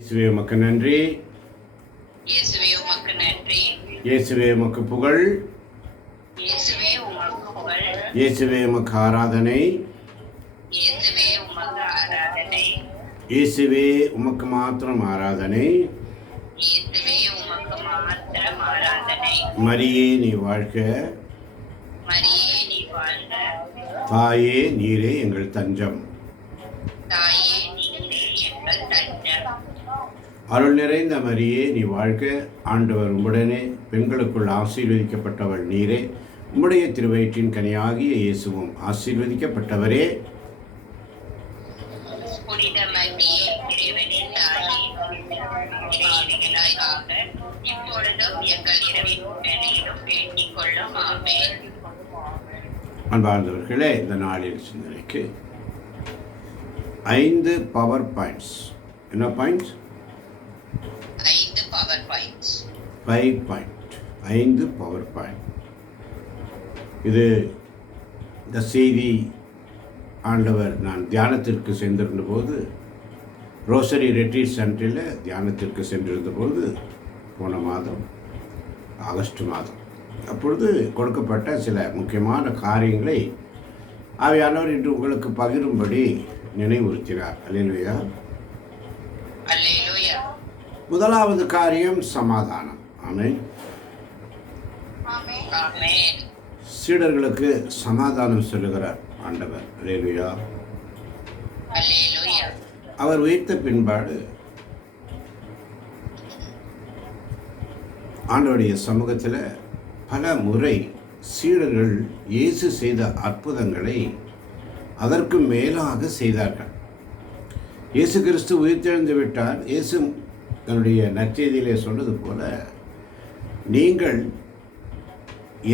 இயேசுவே உமக்கு நன்றி. இயேசுவே உமக்கு நன்றி. இயேசுவே உமக்கு புகழ். இயேசுவே உமக்கு புகழ். இயேசுவே உமக்கு ஆராதனை. இயேசுவே உமக்கு ஆராதனை. இயேசுவே உமக்கு மாத்திரம் ஆராதனை. இயேசுவே உமக்கு மாத்திரம் ஆராதனை. மரியே நீ வாழ்க. மரியே நீ வாழ்க. தாயே நீரே எங்கள் தஞ்சம். தாயே நீரே எங்கள் தஞ்சம். அருள் நிறைந்த மரியே நீ வாழ்க. ஆண்டவர் உம்முடனே, பெண்களுக்குள் ஆசீர்வதிக்கப்பட்டவள் நீரே. உம்முடைய திருவயிற்றின் கனியாகிய இயேசுவும் ஆசீர்வதிக்கப்பட்டவரே. புனித மரியே இறைவனின் தாயே, இறைவனிகளாக இப்பொழுதும் எங்கள் இரவின் வேளையிலும் வேண்டிக் கொள்ளும். ஆமென். அன்பார்ந்தவர்களே, இந்த நாளில் சிந்தனைக்கு 5 பவர் பாயிண்ட்ஸ். என்ன points? 5 power points. 5 point. 5 power point. இது இந்த செய்தி ஆண்டவர் நான் தியானத்திற்கு சென்றிருந்த போது, ரோசரி ரெட்ரீட் சென்டரில் தியானத்திற்கு சென்றிருந்த போது, போன மாதம் ஆகஸ்ட் மாதம், அப்பொழுது கொடுக்கப்பட்ட சில முக்கியமான காரியங்களை ஆவியானவர் இன்று உங்களுக்கு பகிரும்படி நினைவுறுத்தினார். அல்லேலூயா. அல்லேலூயா. முதலாவது காரியம் சமாதானம். ஆமென். ஆமென். சீடர்களுக்கு சமாதானம் சொல்லுகிறார் ஆண்டவர். அல்லேலூயா. அல்லேலூயா. அவர் உயிர்த்த பின்பாடு ஆண்டவருடைய சமூகத்தில் பல முறை சீடர்கள் இயேசு செய்த அற்புதங்களை அதற்கு மேலாக செய்தார்கள். இயேசு கிறிஸ்து உயிர்த்தெழுந்து விட்டார். இயேசு தன்னுடைய நற்செய்தியிலே சொன்னது போல, நீங்கள்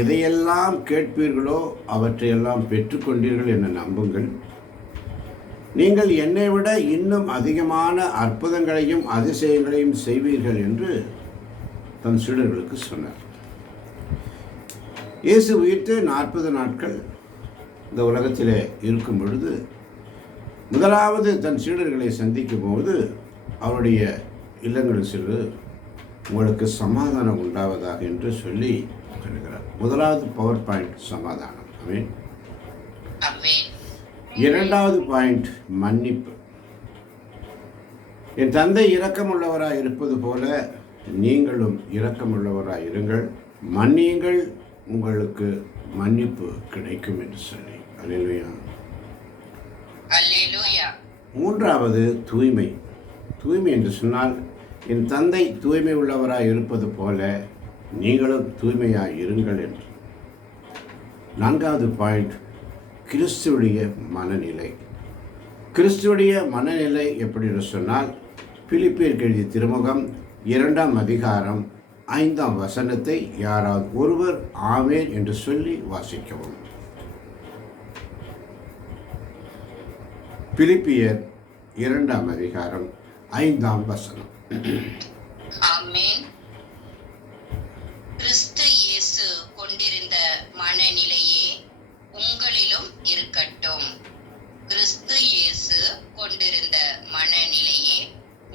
எதையெல்லாம் கேட்பீர்களோ அவற்றையெல்லாம் பெற்றுக்கொண்டீர்கள் என நம்புங்கள். நீங்கள் என்னை விட இன்னும் அதிகமான அற்புதங்களையும் அதிசயங்களையும் செய்வீர்கள் என்று தன் சீடர்களுக்கு சொன்னார். இயேசு உயிர்த்து 40 நாட்கள் இந்த உலகத்திலே இருக்கும் பொழுது, முதலாவது தன் சீடர்களை சந்திக்கும் போது அவருடைய இல்லங்களில் சென்று உங்களுக்கு சமாதானம் உண்டாவதாக என்று சொல்லி சொல்கிறார். முதலாவது பவர் பாயிண்ட் சமாதானம். ஆமென். ஆமென். இரண்டாவது பாயிண்ட் மன்னிப்பு. என் தந்தை இரக்கமுள்ளவராய் இருப்பது போல நீங்களும் இரக்கமுள்ளவராய் இருங்கள், மன்னியுங்கள், உங்களுக்கு மன்னிப்பு கிடைக்கும் என்று சொல்லி. அல்லேலூயா. அல்லேலூயா. மூன்றாவது தூய்மை. தூய்மை என்று சொன்னால், என் தந்தை தூய்மை உள்ளவராய் இருப்பது போல நீங்களும் தூய்மையாய் இருங்கள் என்று. நான்காவது பாயிண்ட் கிறிஸ்துவுடைய மனநிலை. கிறிஸ்துவுடைய மனநிலை எப்படி என்று சொன்னால், பிலிப்பியருக்கு எழுதிய திருமுகம் 2ஆம் அதிகாரம் 5ஆம் வசனத்தை யாராவது ஒருவர் ஆமென் என்று சொல்லி வாசிக்கவும். பிலிப்பியர் 2ஆம் அதிகாரம் 5ஆம் வசனம். ஆமென். கிறிஸ்து இயேசு கொண்டிருந்த மனநிலையே உங்களிலும் இருக்கட்டும். கிறிஸ்து இயேசு கொண்டிருந்த மனநிலையே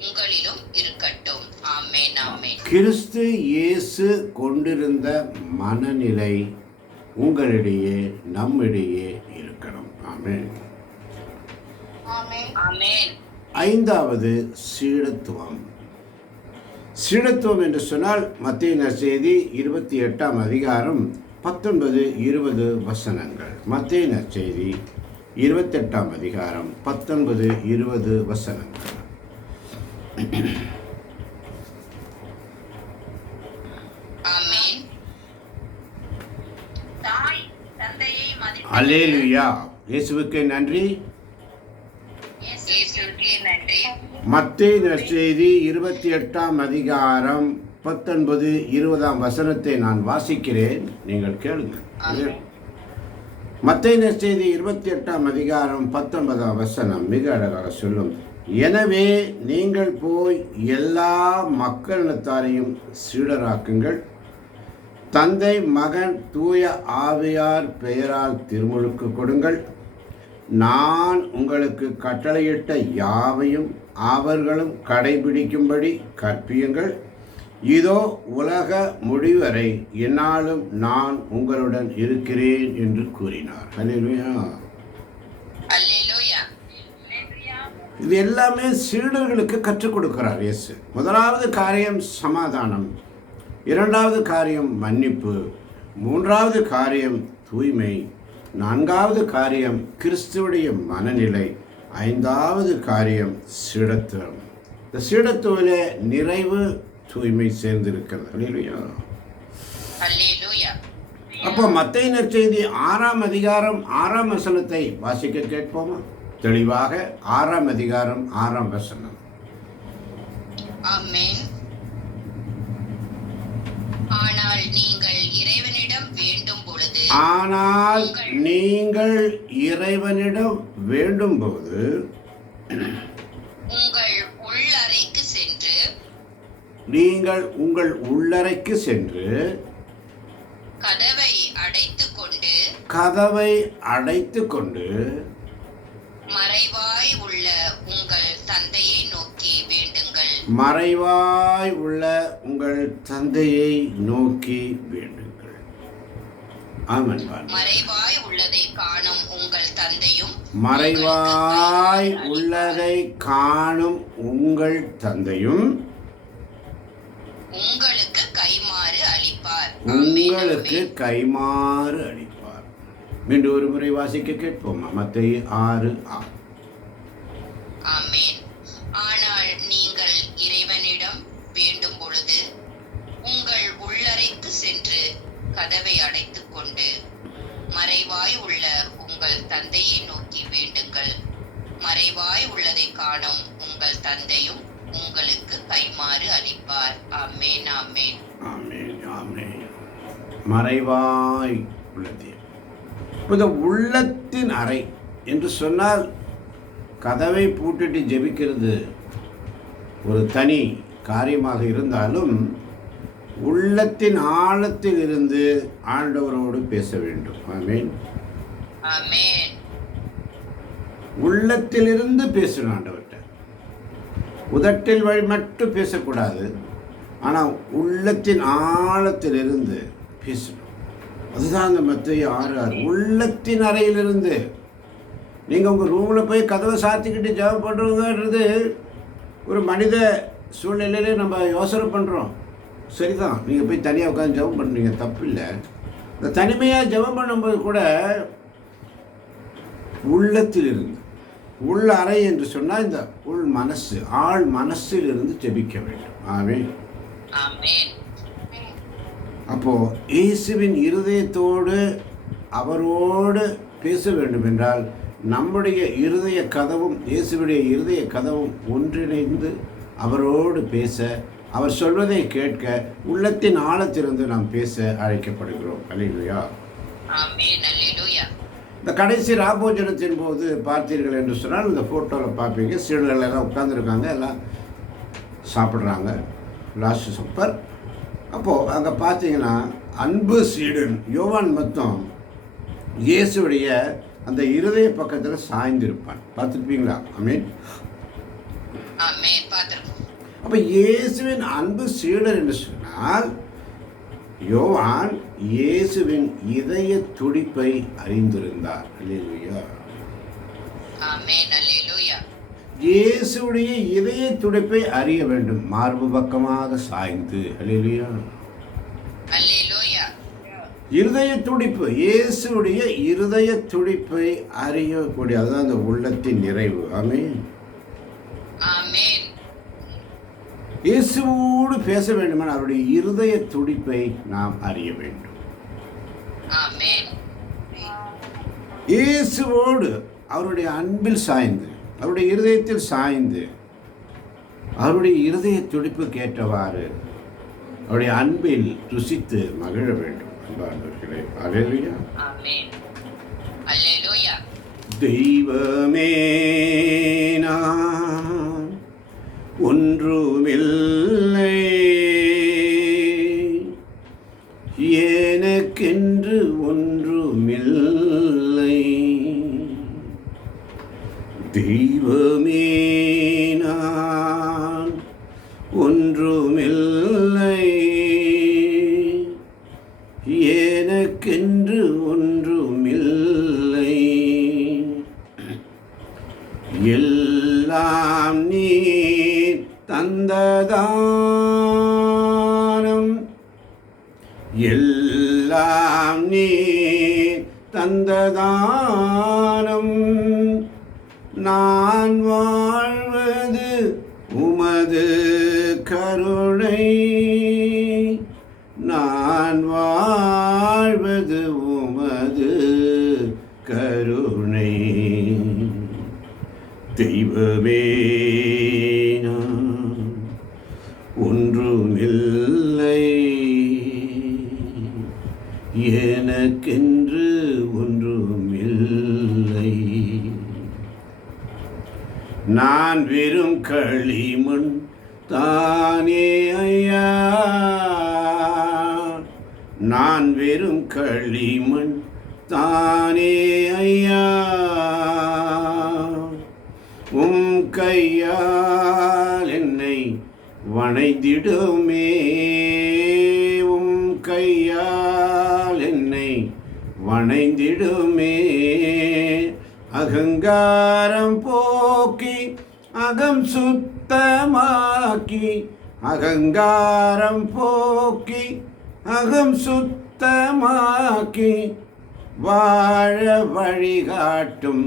உங்களிலும் இருக்கட்டும். ஆமென். ஆமென். கிறிஸ்து இயேசு கொண்டிருந்த மனநிலை உங்களிடையே, நம்மிடையே இருக்கணும். ஆமென். ஆமென். ஐந்தாவது சீடத்துவம். சீடத்துவம் என்று சொன்னால், மத்தேயு நற்செய்தி 28ஆம் அதிகாரம் 19, 20 வசனங்கள். மத்தேயு நற்செய்தி 28ஆம் அதிகாரம் 19, 20 வசனங்கள். ஆமென். தாய் தந்தையை மதித்து அல்லேலூயா. இயேசுவுக்கு நன்றி. இயேசுவுக்கே நன்றி. மத்தேயு நற்செய்தி 28ஆம் அதிகாரம் 19, 20 வசனத்தை நான் வாசிக்கிறேன், நீங்கள் கேளுங்கள். ஆமென். மத்தேயு நற்செய்தி 28ஆம் அதிகாரம் 19 வசனம் மிக அழகாக சொல்லும். எனவே நீங்கள் போய் எல்லா மக்களினத்தாரையும் சீடராக்குங்கள், தந்தை மகன் தூய ஆவியார் பெயரால் திருமுழுக்கு கொடுங்கள், நான் உங்களுக்கு கட்டளையிட்ட யாவையும் அவர்களும் கடைபிடிக்கும்படி கற்பியுங்கள். இதோ உலக முடிவரை என்னாலும் நான் உங்களுடன் இருக்கிறேன் என்று கூறினார். அல்லேலூயா. அல்லேலூயா. இது எல்லாமே சீடர்களுக்கு கற்றுக் கொடுக்கிறார் இயேசு. முதலாவது காரியம் சமாதானம், இரண்டாவது காரியம் மன்னிப்பு, மூன்றாவது காரியம் தூய்மை, நான்காவது காரியம் கிறிஸ்துவுடைய மனநிலை, ஐந்தாவது காரியம் சீடத்துவம். இந்த சீடத்துவிலே நிறைவு தூய்மை சேர்ந்திருக்கிறது. அல்லேலூயா. அல்லேலூயா. அப்போ மத்தேயு நற்செய்தி 6ஆம் அதிகாரம் 6ஆம் வசனத்தை வாசிக்க கேட்போமா? தெளிவாக 6ஆம் அதிகாரம் 6ஆம் வசனம். ஆமென். ஆனால் நீங்கள் இறைவனிடம் வேண்டும் பொழுது ஆனால் நீங்கள் இறைவனிடம் வேண்டும்போது உங்கள் உள்ளறைக்கு சென்று நீங்கள் உங்கள் உள்ளறைக்கு சென்று கதவை அடைத்துக்கொண்டு கதவை அடைத்துக்கொண்டு மறைவாய் உள்ள உங்கள் தந்தையை நோக்கி வேண்டுங்கள். மறைவாய் உள்ள உங்கள் தந்தையை நோக்கி வேண்டுங்கள். ஆமென். மறைவாய் உள்ளதை காணும் உங்கள் தந்தையும் மறைவாய் உள்ளதை காணும் உங்கள் தந்தையும் உங்களுக்கு கைமாறு அளிப்பார். உங்களுக்கு கைமாறு அளிப்பார். மீண்டும் ஒரு முறை வாசிக்க கேட்போமா? மத்தேயு 6:6. ஆமென். ஆனால் நீங்கள் இறைவனிடம் வேண்டும் பொழுது உங்கள் உள்ளறைக்கு சென்று கதவை அடைத்துக் கொண்டு மறைவாய் உள்ள உங்கள் தந்தையை நோக்கி வேண்டுங்கள். மறைவாய் உள்ளதை காணும் உங்கள் தந்தையும் உங்களுக்கு கைமாறு அளிப்பார். ஆமென். ஆமென். ஆமென். ஆமென். மறைவாய் உள்ளது. இந்த உள்ளத்தின் அறை என்று சொன்னால் கதவை பூட்டிட்டு ஜெபிக்கிறது ஒரு தனி காரியமாக இருந்தாலும் உள்ளத்தின் ஆழத்தில் இருந்து ஆண்டவரோடு பேச வேண்டும். ஆமென். ஆமென். உள்ளத்திலிருந்து பேசணும் ஆண்டவர்கிட்ட. உதட்டில் வழி மட்டும் பேசக்கூடாது, ஆனால் உள்ளத்தின் ஆழத்திலிருந்து பேசணும். அதுதான் அந்த மத்தேயு 6:6. உள்ளத்தின் அறையிலிருந்து. நீங்கள் உங்கள் ரூமில் போய் கதவை சாத்திக்கிட்டு ஜெபம் பண்ணுறதுன்றது ஒரு மனித சூழ்நிலையிலே நம்ம யோசனை பண்ணுறோம். சரிதான், நீங்கள் போய் தனியாக உட்காந்து ஜெபம் பண்ணுறீங்க, தப்பு இல்லை. இந்த தனிமையாக ஜெபம் பண்ணும்போது கூட உள்ளத்தில் இருந்து, உள் அறை என்று சொன்னால் இந்த உள் மனசு, ஆள் மனசில் இருந்து ஜெபிக்க வேண்டும். ஆமென். ஆமென். அப்போது இயேசுவின் இருதயத்தோடு அவரோடு பேச வேண்டும் என்றால் நம்முடைய இருதய கதவும் இயேசுவுடைய இருதய கதவும் ஒன்றிணைந்து அவரோடு பேச, அவர் சொல்வதை கேட்க, உள்ளத்தின் ஆழத்திலிருந்து நாம் பேச அழைக்கப்படுகிறோம். அல்லேலூயா. ஆமென். அல்லேலூயா. இந்த கடைசி ராபோஜனத்தின் போது பார்த்தீர்கள் என்று சொன்னால் இந்த ஃபோட்டோவில் பார்ப்பீங்க, சீடர்கள் எல்லாம் உட்காந்துருக்காங்க, எல்லாம் சாப்பிட்றாங்க, லாஸ்ட் சப்பர். அப்போது அங்கே பார்த்தீங்கன்னா அன்பு சீடன் யோவான் மொத்தம் இயேசுடைய அந்த இருதய பக்கத்தில் சாய்ந்திருப்பான். பார்த்துருப்பீங்களா? ஆமென். ஆமென். பாத்திரம். அப்போ இயேசுவின் அன்பு சீடர் என்று சொன்னால் யோவான் இயேசுவின் இதய துடிப்பை அறிந்திருந்தார். அல்லேலூயா. ஆமென். அல்லேலூயா. இயேசுடைய இதய துடிப்பை அறிய வேண்டும், மார்பு பக்கமாக சாய்ந்து. அல்லேலூயா. அல்லேலூயா. இருதய துடிப்பு, இயேசுடைய இருதய துடிப்பை அறியக்கூடிய, அதுதான் அந்த உள்ளத்தின் நிறைவு. ஆமென். ஆமென். இயேசுவோடு பேச வேண்டுமென அவருடைய இருதய துடிப்பை நாம் அறிய வேண்டும். ஆமென். இயேசுவோடு அவருடைய அன்பில் சாய்ந்து, அவருடைய இருதயத்தில் சாய்ந்து, அவருடைய இருதய துடிப்பு கேட்டவாறு அவருடைய அன்பில் ருசித்து மகிழ வேண்டும். அன்பானவர்களே, அல்லேலூயா. ஆமென். அல்லேலூயா. தெய்வமே நான் ஒன்றுமில்லை, எனக்கென்று ஒன்றுமில்லை. தெய்வமே நான் ஒன்றுமில்லை, எனக்கென்று ஒன்றுமில்லை, எல்லாம் நீ தந்ததானம், எல்லாம் நீ தந்ததானம், நான் வாழ்வது உமது கருணை, நான் வாழ்வது உமது கருணை, தெய்வமே நான் ஒன்றுமில்லை, எனக்கென்று ஒன்றுமில்லை, நான் வெறும் களிமண் தானே ஐயா, நான் வெறும் களிமண் தானே ஐயா, உம் கையால் என்னை வணைந்திடுமே, உம் கையால் என்னை வணைந்திடுமே, அகங்காரம் போக்கி அகம் சுத்தமாக்கி, அகங்காரம் போக்கி அகம் சுத்தமாக்கி, வாழ வழிகாட்டும்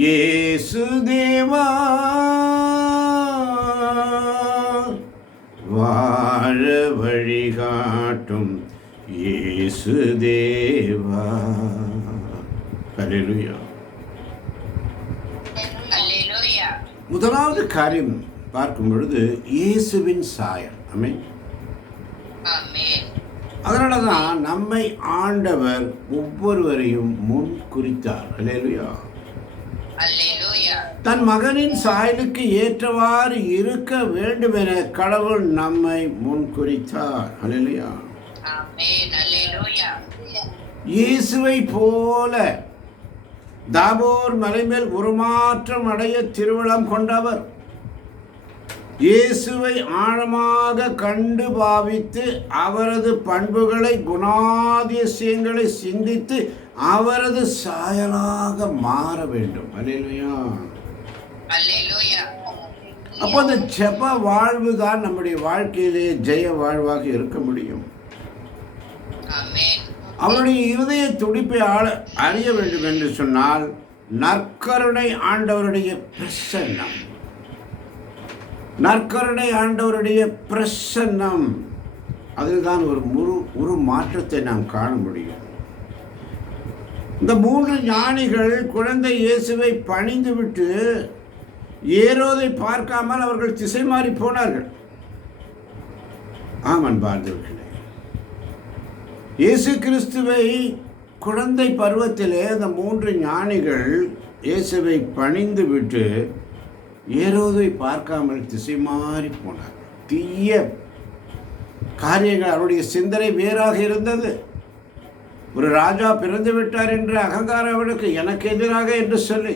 இயேசு தேவா, வாழ வழிகாட்டும் இயேசு தேவா. அல்லேலூயா. அல்லேலூயா. முதலாவது காரியம் பார்க்கும் பொழுது இயேசுவின் சாயல். ஆமென். ஆமென். அதனால தான் நம்மை ஆண்டவர் ஒவ்வொருவரையும் முன் குறித்தார். அல்லேலூயா. அல்லேலூயா. தன் மகனின் சாயலுக்கு ஏற்றவாறு இருக்க வேண்டும் என கடவுள் நம்மை முன் குறித்தார். அல்லேலூயா. ஆமென். அல்லேலூயா. இயேசுவை போல தாபோர் மலைமேல் உருமாற்றம் அடைய திருவிழம் கொண்டவர், இயேசுவை ஆழமாக கண்டு பாவித்து அவரது பண்புகளை குணாதிசயங்களை சிந்தித்து அவரது சாயலாக மாற வேண்டும். அல்லேலூயா. அல்லேலூயா. அப்போ அந்த ஜெப வாழ்வு தான் நம்முடைய வாழ்க்கையிலே ஜெய வாழ்வாக இருக்க முடியும். ஆமென். அவருடைய இருதய துடிப்பை அறிய வேண்டும் என்று சொன்னால் நற்கருணை ஆண்டவருடைய பிரசன்னம், நற்கருணை ஆண்டவருடைய பிரசன்னம், அதில் தான் ஒரு மாற்றத்தை நாம் காண முடியும். இந்த 3 ஞானிகள் குழந்தை இயேசுவை பணிந்துவிட்டு ஏரோதை பார்க்காமல் அவர்கள் திசை மாறி போனார்கள். ஆமன் பார்த்தவர்களே, இயேசு கிறிஸ்துவை குழந்தை பருவத்திலே அந்த 3 ஞானிகள் இயேசுவை பணிந்து விட்டு ஏரோதை பார்க்காமல் திசை மாறி போனார். தீய காரியங்கள், அவருடைய சிந்தனை வேறாக இருந்தது. ஒரு ராஜா பிறந்து விட்டார் என்ற அகங்காரம் அவனுக்கு, எனக்கு எதிராக என்று சொல்லி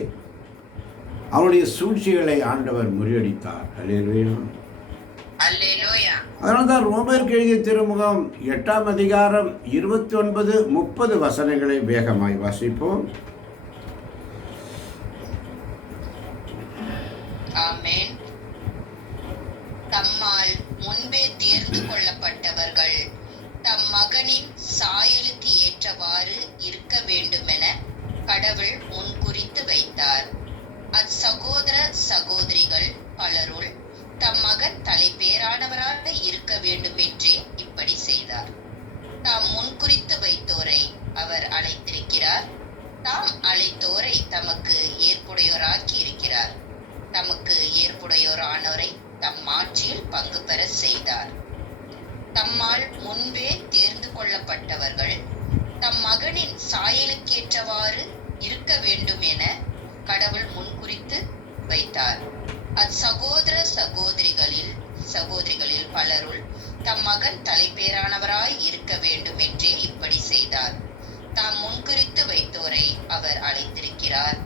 அவருடைய சூழ்ச்சிகளை ஆண்டவர் முறியடித்தார். அல்லேலூயா. அல்லேலூயா. அதனால தான் ரோமருக்கு எழுதிய திருமுகம் 8ஆம் அதிகாரம் 29-30 வசனங்களை வேகமாய் வாசிப்போம். ஆமென். தம்மால் முன்பே தேர்ந்து கொள்ளப்பட்டவர்கள் தம் மகனின் சாயலுக்கு ஏற்றவாறு இருக்க வேண்டுமென கடவுள் முன்குறித்து வைத்தார். அச்சகோதர சகோதரிகள் பலருள் தம் மகன் தலைப்பேரானவராக இருக்க வேண்டுமென்றே இப்படி செய்தார். தாம் முன்குறித்து வைத்தோரை அவர் அழைத்திருக்கிறார். தாம் அழைத்தோரை தமக்கு ஏற்புடையோராக்கி இருக்கிறார். தமக்கு ஏற்புடையோரானோரை தம் ஆட்சியில் பங்கு பெற செய்தார். தம்மால் முன்பே தேர்ந்து கொள்ளப்பட்டவர்கள் தம் மகனின் சாயலுக்கேற்றவாறு இருக்க வேண்டும் என கடவுள் முன்குறித்து வைத்தார். அச்சகோதர சகோதரிகளில் பலருள் தம் மகன் தலைப்பேரானவராய் இருக்க வேண்டும் என்றே இப்படி செய்தார். தாம் முன்குறித்து வைத்தோரை அவர் அழைத்திருக்கிறார்.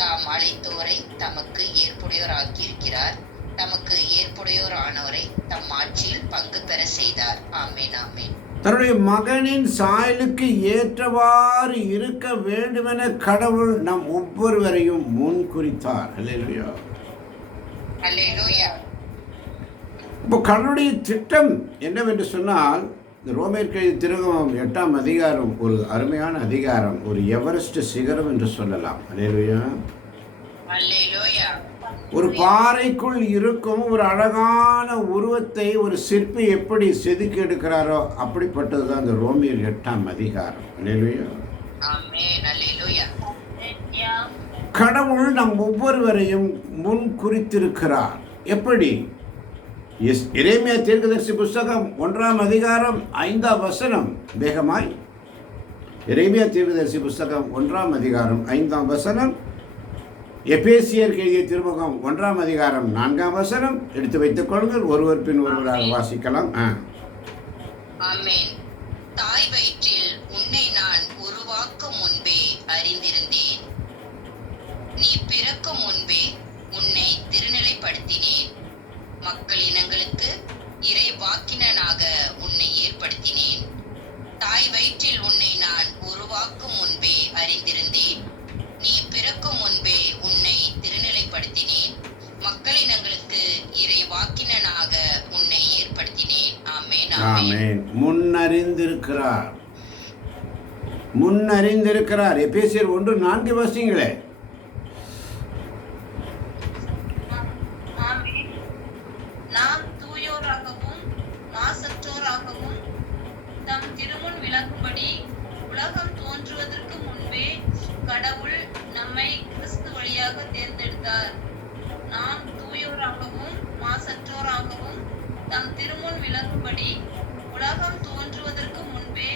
தாம் அழைத்தோரை தமக்கு ஏற்புடையோராக்கியிருக்கிறார். தமக்கு ஏற்புடையோர் ஆனவரை தம் ஆட்சியில் பங்கு பெற செய்தார். ஆமேன், ஆமேன். தன்னுடைய மகனின் சாயலுக்கு ஏற்றவாறு இருக்க வேண்டுமென கடவுள் நம் ஒவ்வொருவரையும் முன் குறித்தார். அல்லேலூயா, அல்லேலூயா. இப்போ கடவுளுடைய திட்டம் என்னவென்று சொன்னால், இந்த ரோமேற்கு திருமுகம் 8ஆம் அதிகாரம் ஒரு அருமையான அதிகாரம், ஒரு எவரெஸ்ட் சிகரம் என்று சொல்லலாம். அல்லேலூயா, அல்லேலூயா. ஒரு பாறைக்குள் இருக்கும் ஒரு அழகான உருவத்தை ஒரு சிற்பி எப்படி செதுக்கி எடுக்கிறாரோ அப்படிப்பட்டது தான் இந்த ரோமியர் 8ஆம் அதிகாரம். அல்லேலூயா, ஆமென், அல்லேலூயா. கடவுள் நம் ஒவ்வொருவரையும் முன் குறித்திருக்கிறார். எப்படி? எரேமியா தீர்க்கதரிசி புஸ்தகம் 1ஆம் அதிகாரம் 5ஆம் வசனம். வேகமாய் எரேமியா தீர்க்கதரிசி புஸ்தகம் 1ஆம் அதிகாரம் 5ஆம் வசனம். எபேசியர் எழுதிய திருமுகம் 1ஆம் அதிகாரம் 4ஆம் வசனம். எடுத்து வைத்துக் கொள்ளுங்கள், ஒருவர் பின் ஒருவராக வாசிக்கலாம். ஆமென். தாய் வயிற்றில் உன்னை நான் உருவாக்கும் முன்பே அறிந்திருந்தேன். நீ பிறக்கும் முன்பே உன்னை திருநிலைப்படுத்தினேன். மக்களினங்களுக்கு இறை வாக்கினனாக உன்னை ஏற்படுத்தினேன். தாய் வயிற்றில் உன்னை நான் உருவாக்கும் முன்பே அறிந்திருந்தேன். நீ பிறக்கும் முன்பே உன்னை திருநிலைப்படுத்தினேன். மக்களினங்களுக்கு இறை வாக்கினனாக உன்னை ஏற்படுத்தினேன். ஆமென், ஆமென். முன்னறிந்திருக்கிறார், முன்னறிந்திருக்கிறார். எபேசியர் 1:4 வாசிங்களே. நாம் தூயோராகவும் மாசற்றோராகவும் தம் திருமுன் விளங்கும்படி உலகம் தோன்றுவதற்கு முன்பே கடவுள் நம்மை கிறிஸ்து வழியாக தேர்ந்தெடுத்தார். நாம் தூயோராகவும் மாசற்றோராகவும் தம் திருமுன் விளங்கும்படி உலகம் தோன்றுவதற்கு முன்பே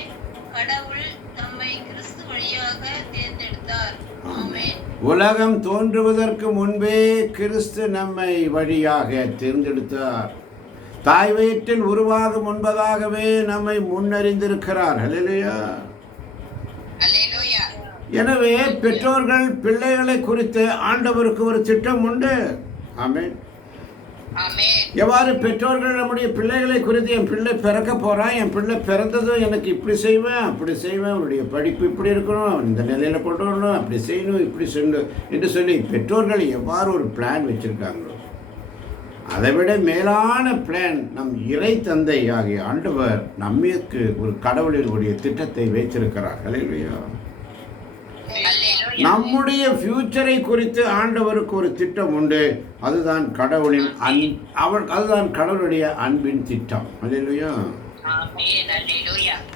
கடவுள் நம்மை கிறிஸ்து வழியாக தேர்ந்தெடுத்தார். ஆமென். உலகம் தோன்றுவதற்கு முன்பே கிறிஸ்து நம்மை வழியாக தேர்ந்தெடுத்தார். தாய் வயிற்றில் உருவாகும் முன்பதாகவே நம்மை முன்னறிந்திருக்கிறார். அல்லேலூயா, அல்லேலூயா. எனவே பெற்றோர்கள் பிள்ளைகளை குறித்து ஆண்டவருக்கு ஒரு திட்டம் உண்டு. ஆமென். ஆமென். எவ்வாறு பெற்றோர்கள் நம்முடைய பிள்ளைகளை குறித்து, என் பிள்ளை பிறக்க போகிறான், என் பிள்ளை பிறந்ததும் எனக்கு இப்படி செய்வேன் அப்படி செய்வேன், அவருடைய படிப்பு இப்படி இருக்கணும், இந்த நிலையில் கொண்டு வரணும், அப்படி செய்யணும், இப்படி செய்யணும் என்று சொல்லி பெற்றோர்கள் எவ்வாறு ஒரு பிளான் வச்சுருக்காங்களோ, அதை விட மேலான பிளான் நம் இறை தந்தை ஆகிய ஆண்டவர் நம்மளுக்கு ஒரு கடவுளினுடைய திட்டத்தை வைத்திருக்கிறார். அல்லேலூயா. நம்முடைய ஃபியூச்சரை குறித்து ஆண்டவருக்கு ஒரு திட்டம் உண்டு. அதுதான் கடவுளின் அதுதான் கடவுளுடைய அன்பின் திட்டம். அல்லேலூயா,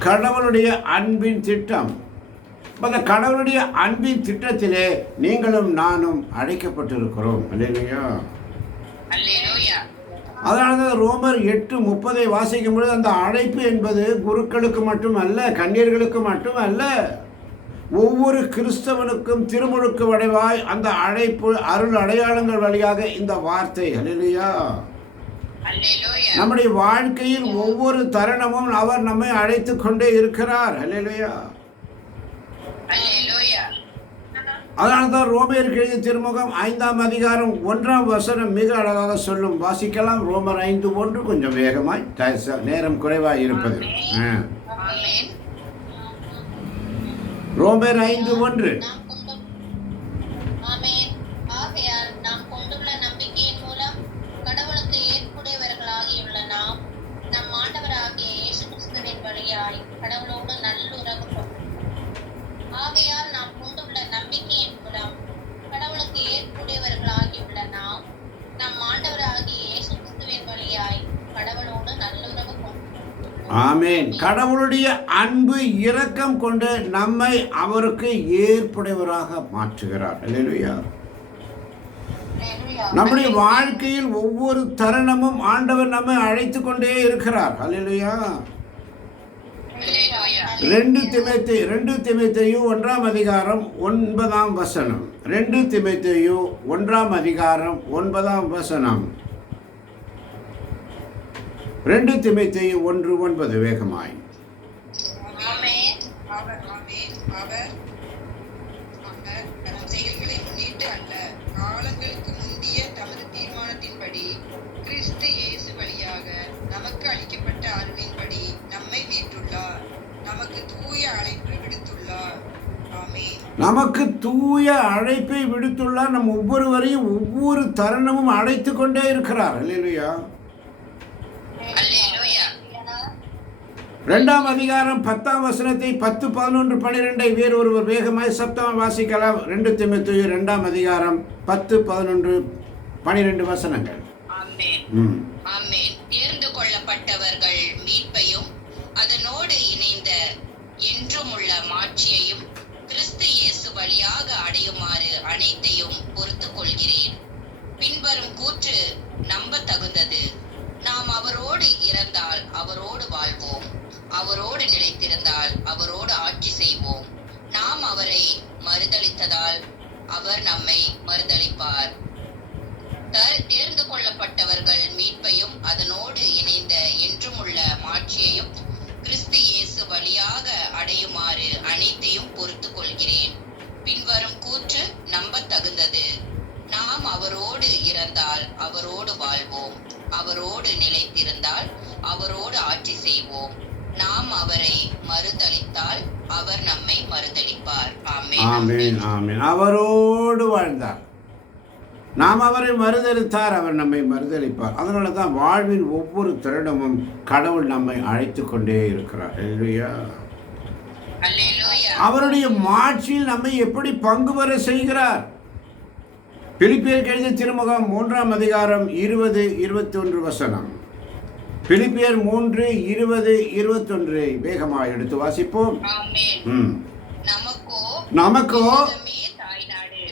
கடவுளுடைய அன்பின் திட்டம். அந்த கடவுளுடைய அன்பின் திட்டத்திலே நீங்களும் நானும் அழைக்கப்பட்டிருக்கிறோம். அல்லேலூயா. அதனால்தான் ரோமர் 8:30 வாசிக்கும் பொழுது அந்த அழைப்பு என்பது குருக்களுக்கு மட்டும் அல்ல, கன்னியர்களுக்கு மட்டும் அல்ல, ஒவ்வொரு கிறிஸ்தவனுக்கும் திருமுழுக்கு வடிவாய் அந்த அழைப்பு அருள் அடையாளங்கள் வழியாக இந்த வார்த்தை. அல்லேலூயா. நம்முடைய வாழ்க்கையில் ஒவ்வொரு தருணமும் அவர் நம்மை அழைத்து கொண்டே இருக்கிறார். அல்லேலூயா. அதனால்தான் ரோமேயருக்கு எழுதிய திருமுகம் 5ஆம் அதிகாரம் 1ஆம் வசனம் மிக அழகாக சொல்லும். வாசிக்கலாம். ரோமர் 5:1. கொஞ்சம் வேகமாய், நேரம் குறைவாய் இருப்பது. ரோமர் 5:1. ஆகையால் நாம் கொண்டுள்ள நம்பிக்கையின் மூலம் கடவுளுக்கு ஏற்புடையவர்களாகியுள்ள நாம் நம் ஆண்டவராகிய இயேசு கிறிஸ்துவின் வழியாய் கடவுளோடு நல்லுறவு கொண்டோம். ஆகையால் நாம் கொண்டுள்ள நம்பிக்கையின் மூலம் கடவுளுக்கு ஏற்புடையவர்களாகியுள்ள நாம் நம் ஆண்டவராகிய இயேசு கிறிஸ்துவின் வழியாய் கடவுளோடு நல்லுறவு கொண்டோம். ஆமென். கடவுளுடைய அன்பு இரக்கம் கொண்டு நம்மை அவருக்கு ஏற்புடையவராக மாற்றுகிறார். அல்லேலூயா. நம்முடைய வாழ்க்கையில் ஒவ்வொரு தருணமும் ஆண்டவர் நம்மை அழைத்து கொண்டே இருக்கிறார். அல்லேலூயா. 2 தீமோத்தேயு 1ஆம் அதிகாரம் 9ஆம் வசனம். 2 தீமோத்தேயு 1ஆம் அதிகாரம் 9ஆம் வசனம். 2 தீமோத்தேயு 1:9. வேகமாய். செயல்களை முன்னிட்டு அல்ல, காலங்களுக்கு முந்திய தமது தீர்மானத்தின்படி நமக்கு தூய அழைப்பை விடுத்துள்ளார். நம் ஒவ்வொருவரையும் ஒவ்வொரு தருணமும் அழைத்து கொண்டே இருக்கிறார். அல்லேலூயா. அல்லேலூயா. 2ஆம் அதிகாரம் 10ஆம் வசனத்தை 10, 11, 12 வேறு ஒருவர் வேகமாய் சப்தமாக வாசிக்கலாம். 2 தீமோத்தேயு 2ஆம் அதிகாரம் 10, 11, 12 வசனங்கள். ஆமென். ஆமென். தேர்ந்து கொள்ளப்பட்டவர்கள் மீட்பையும் அதனோடு இணைந்த என்றுமுள்ள மாட்சியையும் கிறிஸ்து இயேசு வழியாக அடையுமாறு அனைத்தையும் பொறுத்துக் கொள்கிறேன். பின்வரும் கூற்று நம்ப தகுந்தது. நாம் அவரோடு இறந்தால் அவரோடு வாழ்வோம், அவரோடு நிலைத்திருந்தால் அவரோடு ஆட்சி செய்வோம். நாம் அவரை மறுதலித்ததால் அவர் நம்மை மறுதலிப்பார். தேர்ந்து கொள்ளப்பட்டவர்கள் மீட்பையும் அதனோடு இணைந்த என்றுமுள்ள மாட்சியையும் கிறிஸ்து இயேசு வழியாக அடையுமாறு அனைத்தையும் பொறுத்துக் கொள்கிறேன். பின்வரும் கூற்று நம்ப தகுந்தது. நாம் அவரோடு இறந்தால் அவரோடு வாழ்வோம், அவரோடு நிலைத்திருந்தால் அவரோடு ஆட்சி செய்வோம். நாம் அவரை மறுதலித்தால் அவர் நம்மை மறுதலிப்பார். ஆமென். ஆமென். ஆமென். அவரோடு வாழ்ந்தார். நாம் அவரை மறுதலித்தார், அவர் நம்மை மறுதலிப்பார். அதனால தான் வாழ்வின் ஒவ்வொரு தருணமும் கடவுள் நம்மை அழைத்து கொண்டே இருக்கிறார். அல்லேலூயா. அல்லேலூயா. அவருடைய மாட்சியில் நம்மை எப்படி பங்கு பெற செய்கிறார்? பிலிப்பியருக்கு எழுதிய திருமுகம் 3ஆம் அதிகாரம் 20, 21 வசனம். பிலிப்பியர் 3, 20, 21 வேகமாக எடுத்து வாசிப்போம். ஆமென்.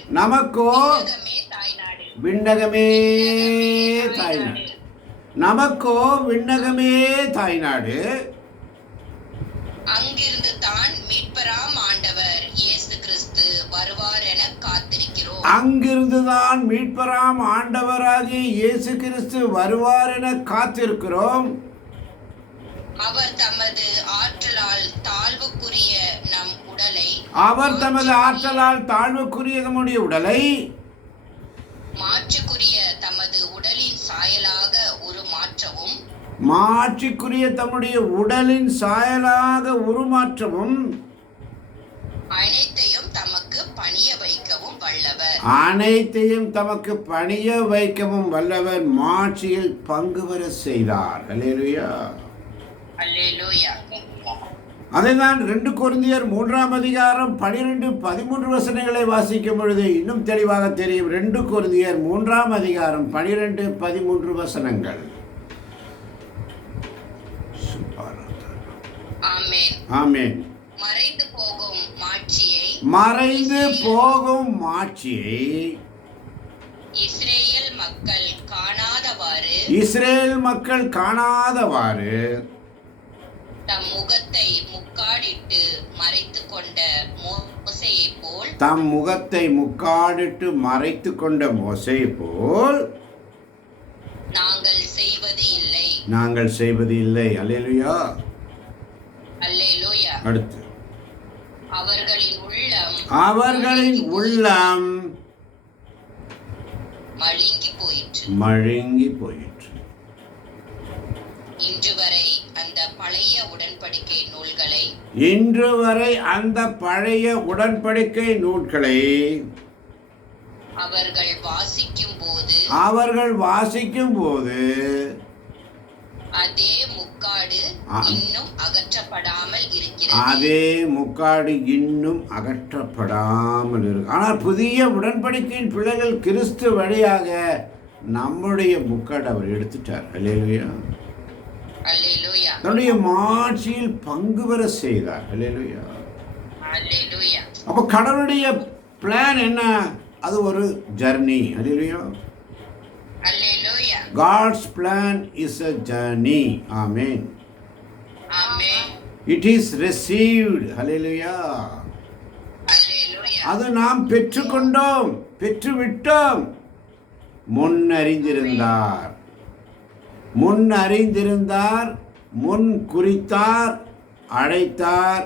நமக்கோ விண்ணகமே தாய்நாடு. நமக்கோ விண்ணகமே தாய்நாடு. அங்கிருந்து தான் மீட்பராம் ஆண்டவர் இயேசு கிறிஸ்து வருவார் என காத்திருக்கிறோம். அங்கிருந்துதான் மீட்பராம் ஆண்டவராகிய இயேசு கிறிஸ்து வருவார் என காத்திருக்கிறோம். அவர் தமது ஆற்றலால் தாழ்வுக்குரிய நம் உடலை நம்முடைய உடலை மாற்றுக்குரிய தமது உடலின் சாயலாக உருமாற்றவும் அனைத்தையும் தமக்கு பணிய வைக்கவும் வல்லவர். மாட்சியில் பங்கு பெற செய்தார். அல்லேலூயா. அல்லேலூயா. அதைதான் 2 கொரிந்தியர் 3ஆம் அதிகாரம் 12, 13 வசனங்களை வாசிக்கும் பொழுது இன்னும் தெளிவாக தெரியும். 2 கொரிந்தியர் 3ஆம் அதிகாரம் 12, 13 வசனங்கள். ஆமென். ஆமென். மறைந்து போகும் மாட்சியை இஸ்ரேல் மக்கள் காணாதவாறு தம் முகத்தை முக்காடிட்டு மறைத்து கொண்ட மோசேயைப் போல் நாங்கள் செய்வது இல்லை. அல்லேலூயா. அல்லேலூயா. அடுத்து அவர்களின் உள்ளம் மழுங்கி போயிற்று. இன்று வரை அந்த பழைய உடன்படிக்கை நூல்களை அவர்கள் வாசிக்கும் போது அதே முக்காடு இன்னும் அகற்றப்படாமல் இருக்கு. ஆனால் புதிய உடன்படிக்கையின் பிள்ளைகள் கிறிஸ்து வழியாக நம்முடைய முக்காடு அவர் எடுத்துட்டார். அல்லேலூயா. அல்லேலூயா. தன்னுடைய மாட்சியில் பங்கு பெற செய்தார். அல்லேலூயா. அல்லேலூயா. அப்போ கடவுளுடைய பிளான் என்ன? அது ஒரு journey. Hallelujah. Hallelujah. God's plan is a journey. Amen. Amen. It is received. Hallelujah. Hallelujah. அது நாம் பெற்றுக்கொண்டோம், பெற்றுவிட்டோம். முன்னறிந்திருந்தார், முன் குறித்தார், அழைத்தார்,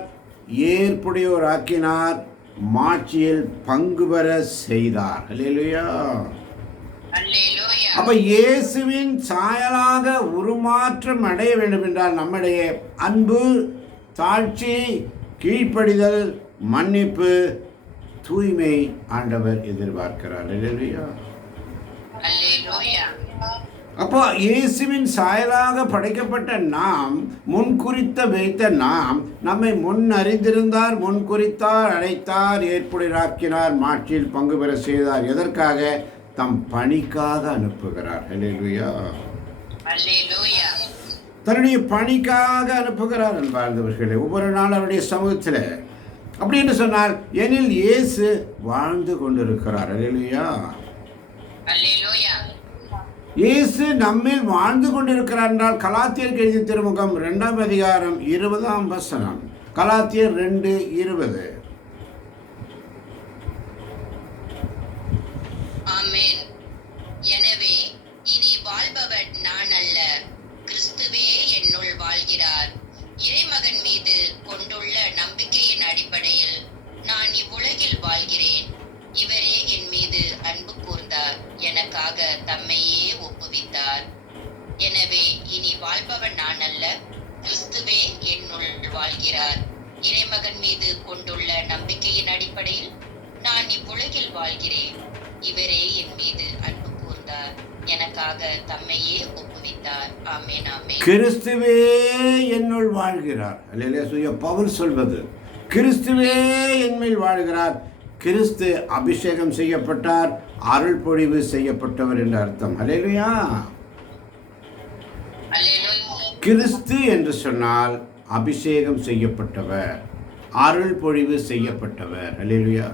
ஏற்புடையோர் ஆக்கினார், மாட்சியில் பங்கு பெற செய்தார். ஹல்லேலூயா. அப்ப இயேசுவின் சாயலாக உருமாற்றம் அடைய வேண்டும் என்றால் நம்முடைய அன்பு, தாழ்ச்சி, கீழ்ப்படிதல், மன்னிப்பு தூய்மை ஆண்டவர் எதிர்பார்க்கிறார். அல்லேலூயா. அல்லேலூயா. அப்போ இயேசுவின் சாயலாக படைக்கப்பட்ட நாம், முன்குறித்த வைத்த நாம், நம்மை முன் அறிந்திருந்தார், முன்குறித்தார், அழைத்தார், ஏற்புடையாக்கினார், மாற்றில் பங்கு பெற செய்தார். எதற்காக? தம் பணிக்காக அனுப்புகிறார். அல்லேலூயா. அல்லேலூயா. தன்னுடைய பணிக்காக அனுப்புகிறார் அன்பார்ந்தவர்களே. ஒவ்வொரு நாள் அவருடைய சமூகத்தில் அப்படி என்று சொன்னால் எனில் இயேசு வாழ்ந்து கொண்டிருக்கிறார். அல்லேலூயா. அல்லேலூயா. இயேசு நம்மில் வாழ்ந்து கொண்டிருக்கிறார் என்றால் கலாத்தியருக்கு எழுதிய திருமுகம் 2ஆம் அதிகாரம் 20ஆம் வசனம். கலாத்தியர் 2:20. ஆமென். எனவே இனி வாழ்பவர் நான் அல்ல, கிறிஸ்துவே என்னுள் வாழ்கிறார். இறைமகன் மீது கொண்டுள்ள நம்பிக்கையின் அடிப்படையில் நான் இவ்வுலகில் வாழ்கிறேன். இவரே என் மீது அன்பு கூர்ந்தார், எனக்காக தம்மையே ஒப்புவித்தார். எனவே இனி வாழ்பவன் நான் அல்ல, கிறிஸ்துவே என்னுள் வாழ்கிறார். இறைமகன் மீது கொண்டுள்ள நம்பிக்கையின் அடிப்படையில் நான் இவ்வுலகில் வாழ்கிறேன். இவரே என் மீது அன்பு கூர்ந்தார், எனக்காக தம்மையே ஒப்புவித்தார். ஆமென், ஆமென். கிறிஸ்துவே என்னுள் வாழ்கிறார். அல்லேலூயா. பவுல் சொல்வது கிறிஸ்துவே என்மேல் வாழ்கிறார். கிறிஸ்து அபிஷேகம் செய்யப்பட்டார், அருள் பொழிவு செய்யப்பட்டவர் என்ற அர்த்தம். அல்லேலூயா. கிறிஸ்து என்று சொன்னால் அபிஷேகம் செய்யப்பட்டவர், அருள் பொழிவு செய்யப்பட்டவர். அல்லேலூயா.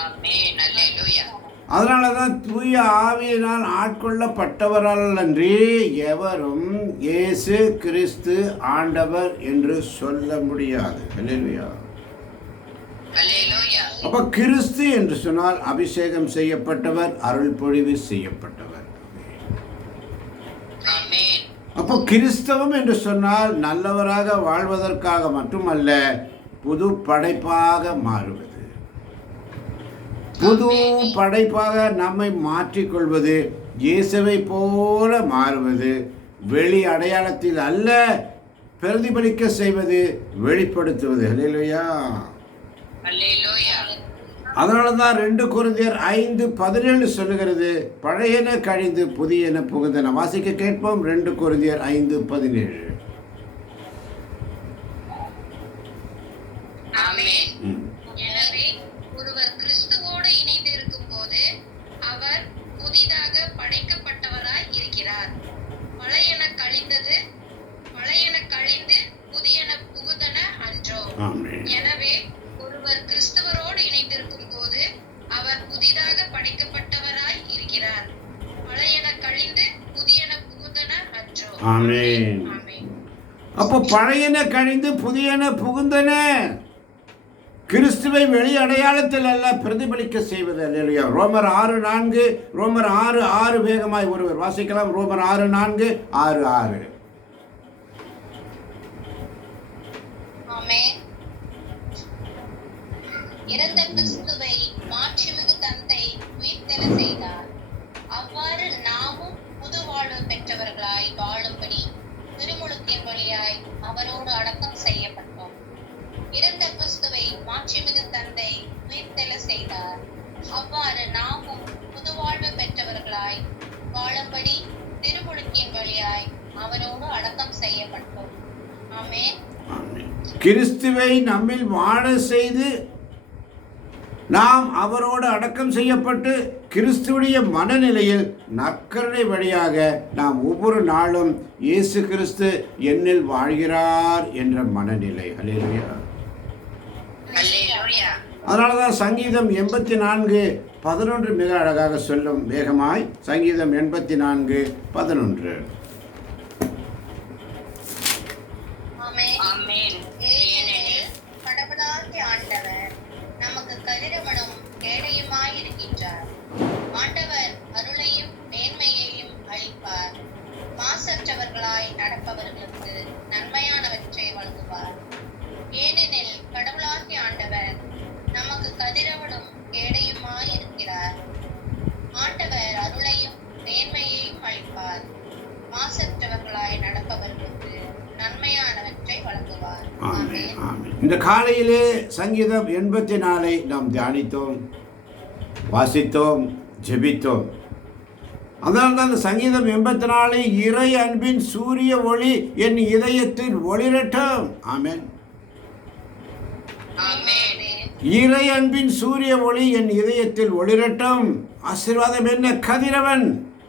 ஆமென். அல்லேலூயா. அதனால தான் தூய ஆவியினால் ஆட்கொள்ளப்பட்டவரால் அன்றி எவரும் இயேசு கிறிஸ்து ஆண்டவர் என்று சொல்ல முடியாது. அல்லேலூயா. அல்லேலூயா. அப்ப கிறிஸ்து என்று சொன்னால் அபிஷேகம் செய்யப்பட்டவர், அருள் பொழிவு செய்யப்பட்டவர். ஆமென். அப்போ கிறிஸ்தவம் என்று சொன்னால் நல்லவராக வாழ்வதற்காக மட்டுமல்ல, புது படைப்பாக மாறுவது, புது படைப்பாக நம்மை மாற்றிக்கொள்வது, இயேசுவை போல மாறுவது, வெளி அடையாளத்தில் அல்ல பிரதிபலிக்க செய்வது, வெளிப்படுத்துவது. அல்லேலூயா. அல்லேலூயா. அதனால தான் 2 கொரிந்தியர் 5:17 சொல்லுகிறது, பழையன கழிந்து புதியன புகுந்தன. வாசிக்க கேட்போம். 2 கொரிந்தியர் 5:17. ஆமென். எனவே ஒருவர் கிறிஸ்துவோடு இணைந்து இருக்கும் போது அவர் புதிதாக படைக்கப்பட்டவராய் இருக்கிறார். பழையன கழிந்து புதியன புகுந்தன அன்றோ. ஆமென். எனவே ஒருவர் கிறிஸ்துவரோடு இணைந்திருக்கும் போது அவர் புதிதாக படைக்கப்பட்டவராய் இருக்கிறார். பழையன கழிந்து புதியன புகுந்தன அன்றோ. ஆமென். ஆமென். அப்போ பழையன கழிந்து புதியன புகுந்தன. கிறிஸ்துவை வெளி அடையாளத்தில் அல்ல பிரதிபலிக்க செய்வது. அல்லேலூயா. ரோமர் 6:4, ரோமர் 6:6 வேகமாய் ஒருவர் வாசிக்கலாம். ரோமர் 6:4, 6:6. ஆமென். இறந்த கிறிஸ்துவை மாட்சிமிகு தந்தை உயிர்த்தெழ செய்தார். அவ்வாறு நாமும் புது வாழ்வு பெற்றவர்களாய் வாழும்படி திருமுழுக்கின் வழியாய் அவரோடு அடக்கம் செய்யப்பட்டோம். இறந்த கிறிஸ்துவை மாட்சிமிகு தந்தை உயிர்த்தெழ செய்தார். அவ்வாறு நாமும் புது வாழ்வு பெற்றவர்களாய் வாழும்படி திருமுழுக்கின் வழியாய் அவரோடு அடக்கம் செய்யப்பட்டோம். ஆமென். கிறிஸ்துவை நம்மில் வாழ செய்து நாம் அவரோடு அடக்கம் செய்யப்பட்டு கிறிஸ்துவுடைய மனநிலையில் நற்கருணை வழியாக நாம் ஒவ்வொரு நாளும் இயேசு கிறிஸ்து என்னில் வாழ்கிறார் என்ற மனநிலை. அல்லேலூயா. அல்லேலூயா. அதனால தான் சங்கீதம் 84:11 மிக அழகாக சொல்லும். வேகமாய் சங்கீதம் 84:11. ஆமென். ஆமென். ஏனெனில் கடவுளாகிய ஆண்டவர் நமக்கு கதிரவனும் கேடயமாய் இருக்கின்றார். ஆண்டவர் அருளையும் மேன்மையையும் அளிப்பார். மாசற்றவர்களாய் நடப்பவர்களுக்கு நன்மையானவற்றை வழங்குவார். ஏனெனில் கடவுளாகிய ஆண்டவர் நமக்கு கதிரவனும் கேடயமாய் இருக்கிறார். ஆண்டவர் அருளையும் மேன்மையையும் அளிப்பார். மாசற்றவர்களாய் நடப்பவர்களுக்கு நன்மையானவற்றை வழங்குவார். ஆமென். ஆமென். இந்த காலையிலே சங்கீதம் 84 நாம் தியானித்தோம், வாசித்தோம், ஜெபித்தோம். அதனால தான் அந்த சங்கீதம் 84 இறை அன்பின் சூரிய ஒளி என் இதயத்தில் ஒளிரட்டும். ஆமென். இறை அன்பின் சூரிய ஒளி என் இதயத்தில் ஒளிரட்டும். ஆசீர்வாதம் என்ன? கதிரவன்.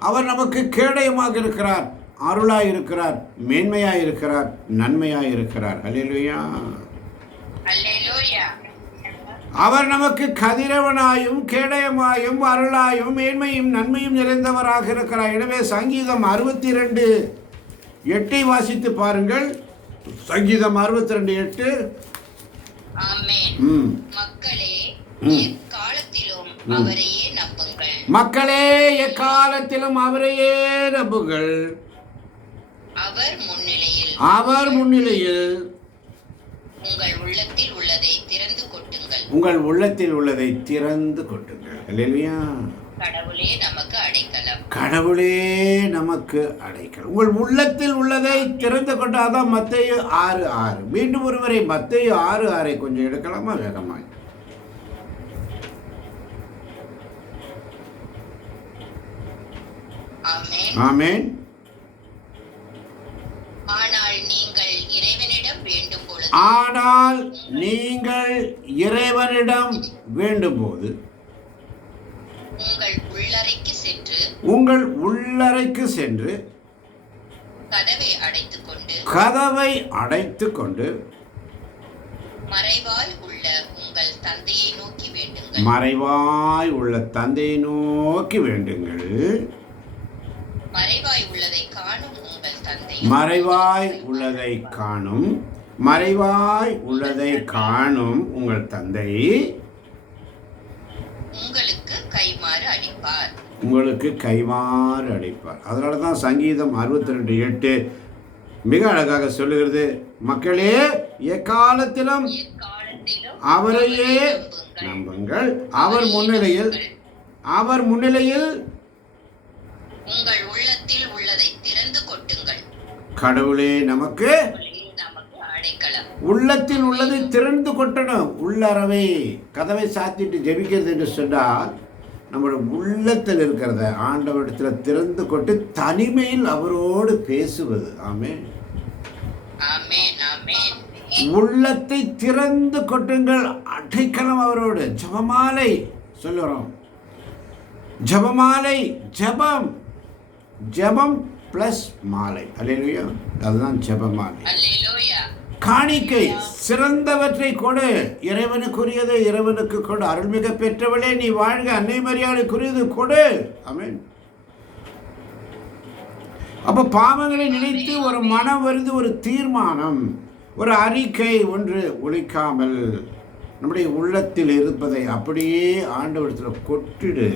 அவர் நமக்கு கேடயமாக இருக்கிறார், அருளாய் இருக்கிறார், மேன்மையாய் இருக்கிறார், நன்மையாய் இருக்கிறார். அல்லேலூயா. அவர் நமக்கு கதிரவனாயும் கேடயமாயும் அருளாயும் மேன்மையும் நன்மையும் நிறைந்தவராக இருக்கிறார். எனவே சங்கீதம் 62:8 வாசித்து பாருங்கள். சங்கீதம் 62:8. மக்களே எக்காலத்திலும் அவரையே நம்புங்கள். மக்களே எக்காலத்திலும் அவரையே நம்புங்கள். அவர் முன்னிலையில் உங்கள் உள்ளத்தில் உள்ளதை திறந்து கொட்டுங்கள். உங்கள் உள்ளத்தில் உள்ளதை திறந்து கொட்டுங்கள். அல்லேலூயா. கடவுளே நமக்கு அடைக்கலம். கடவுளே நமக்கு அடைக்கலம். உங்கள் உள்ளத்தில் உள்ளதை திறந்து கொண்டு. அதான் மத்தேயு 6:6. மீண்டும் ஒருவரை மத்தேயு 6:6 கொஞ்சம் எடுக்கலாமா வேகமாய்? ஆமென். ஆனால் நீங்கள் இறைவனிடம் வேண்டும்போது உங்கள் உள்ளறைக்கு சென்று கதவை அடைத்துக்கொண்டு மறைவாய் உள்ள உங்கள் தந்தையை நோக்கி வேண்டுங்கள். மறைவாய் உள்ளதை காணும் உங்கள் தந்தை உங்களுக்கு கைமாறு அளிப்பார். அதனால தான் சங்கீதம் 62:8 மிக அழகாக சொல்லுகிறது. மக்களே எக்காலத்திலும் அவரையே நம்புங்கள். அவர் முன்னிலையில் உங்கள் உள்ளத்தில் உள்ளதை திறந்து கொட்டுங்கள். கடவுளே நமக்கு அடைக்கலம். உள்ளத்தில் உள்ளதை திறந்து கொட்டணும். உள்ளறவை கதவை சாத்திட்டு ஜெபிக்கிறது என்று சொன்னால் நம்முடைய உள்ளத்தில் இருக்கிறத ஆண்டவரிடத்தில் திறந்து கொண்டு தனிமையில் அவரோடு பேசுவது. ஆமென். உள்ளத்தை திறந்து கொட்டுங்கள். அடைக்கலம் அவரோடு. ஜெபமாலை சொல்லுறோம். ஜெபமாலை, ஜெபம் பிளஸ் மாலை. அல்லேலூயா. அதுதான் ஜெபமாலை. காணிக்கை சிறந்தவற்றை கொடு. இறைவனுக்குரியதை இறைவனுக்கு கொடு. அருள்மிக பெற்றவளே நீ வாழ்க. அன்னை மரியாதைக்குரியது கொடு. ஆமென். அப்போ பாவங்களை நினைத்து ஒரு மனம் வருது, ஒரு தீர்மானம், ஒரு அறிக்கை ஒன்று ஒழிக்காமல் நம்முடைய உள்ளத்தில் இருப்பதை அப்படியே ஆண்டவரிடத்தில் கொட்டிடு.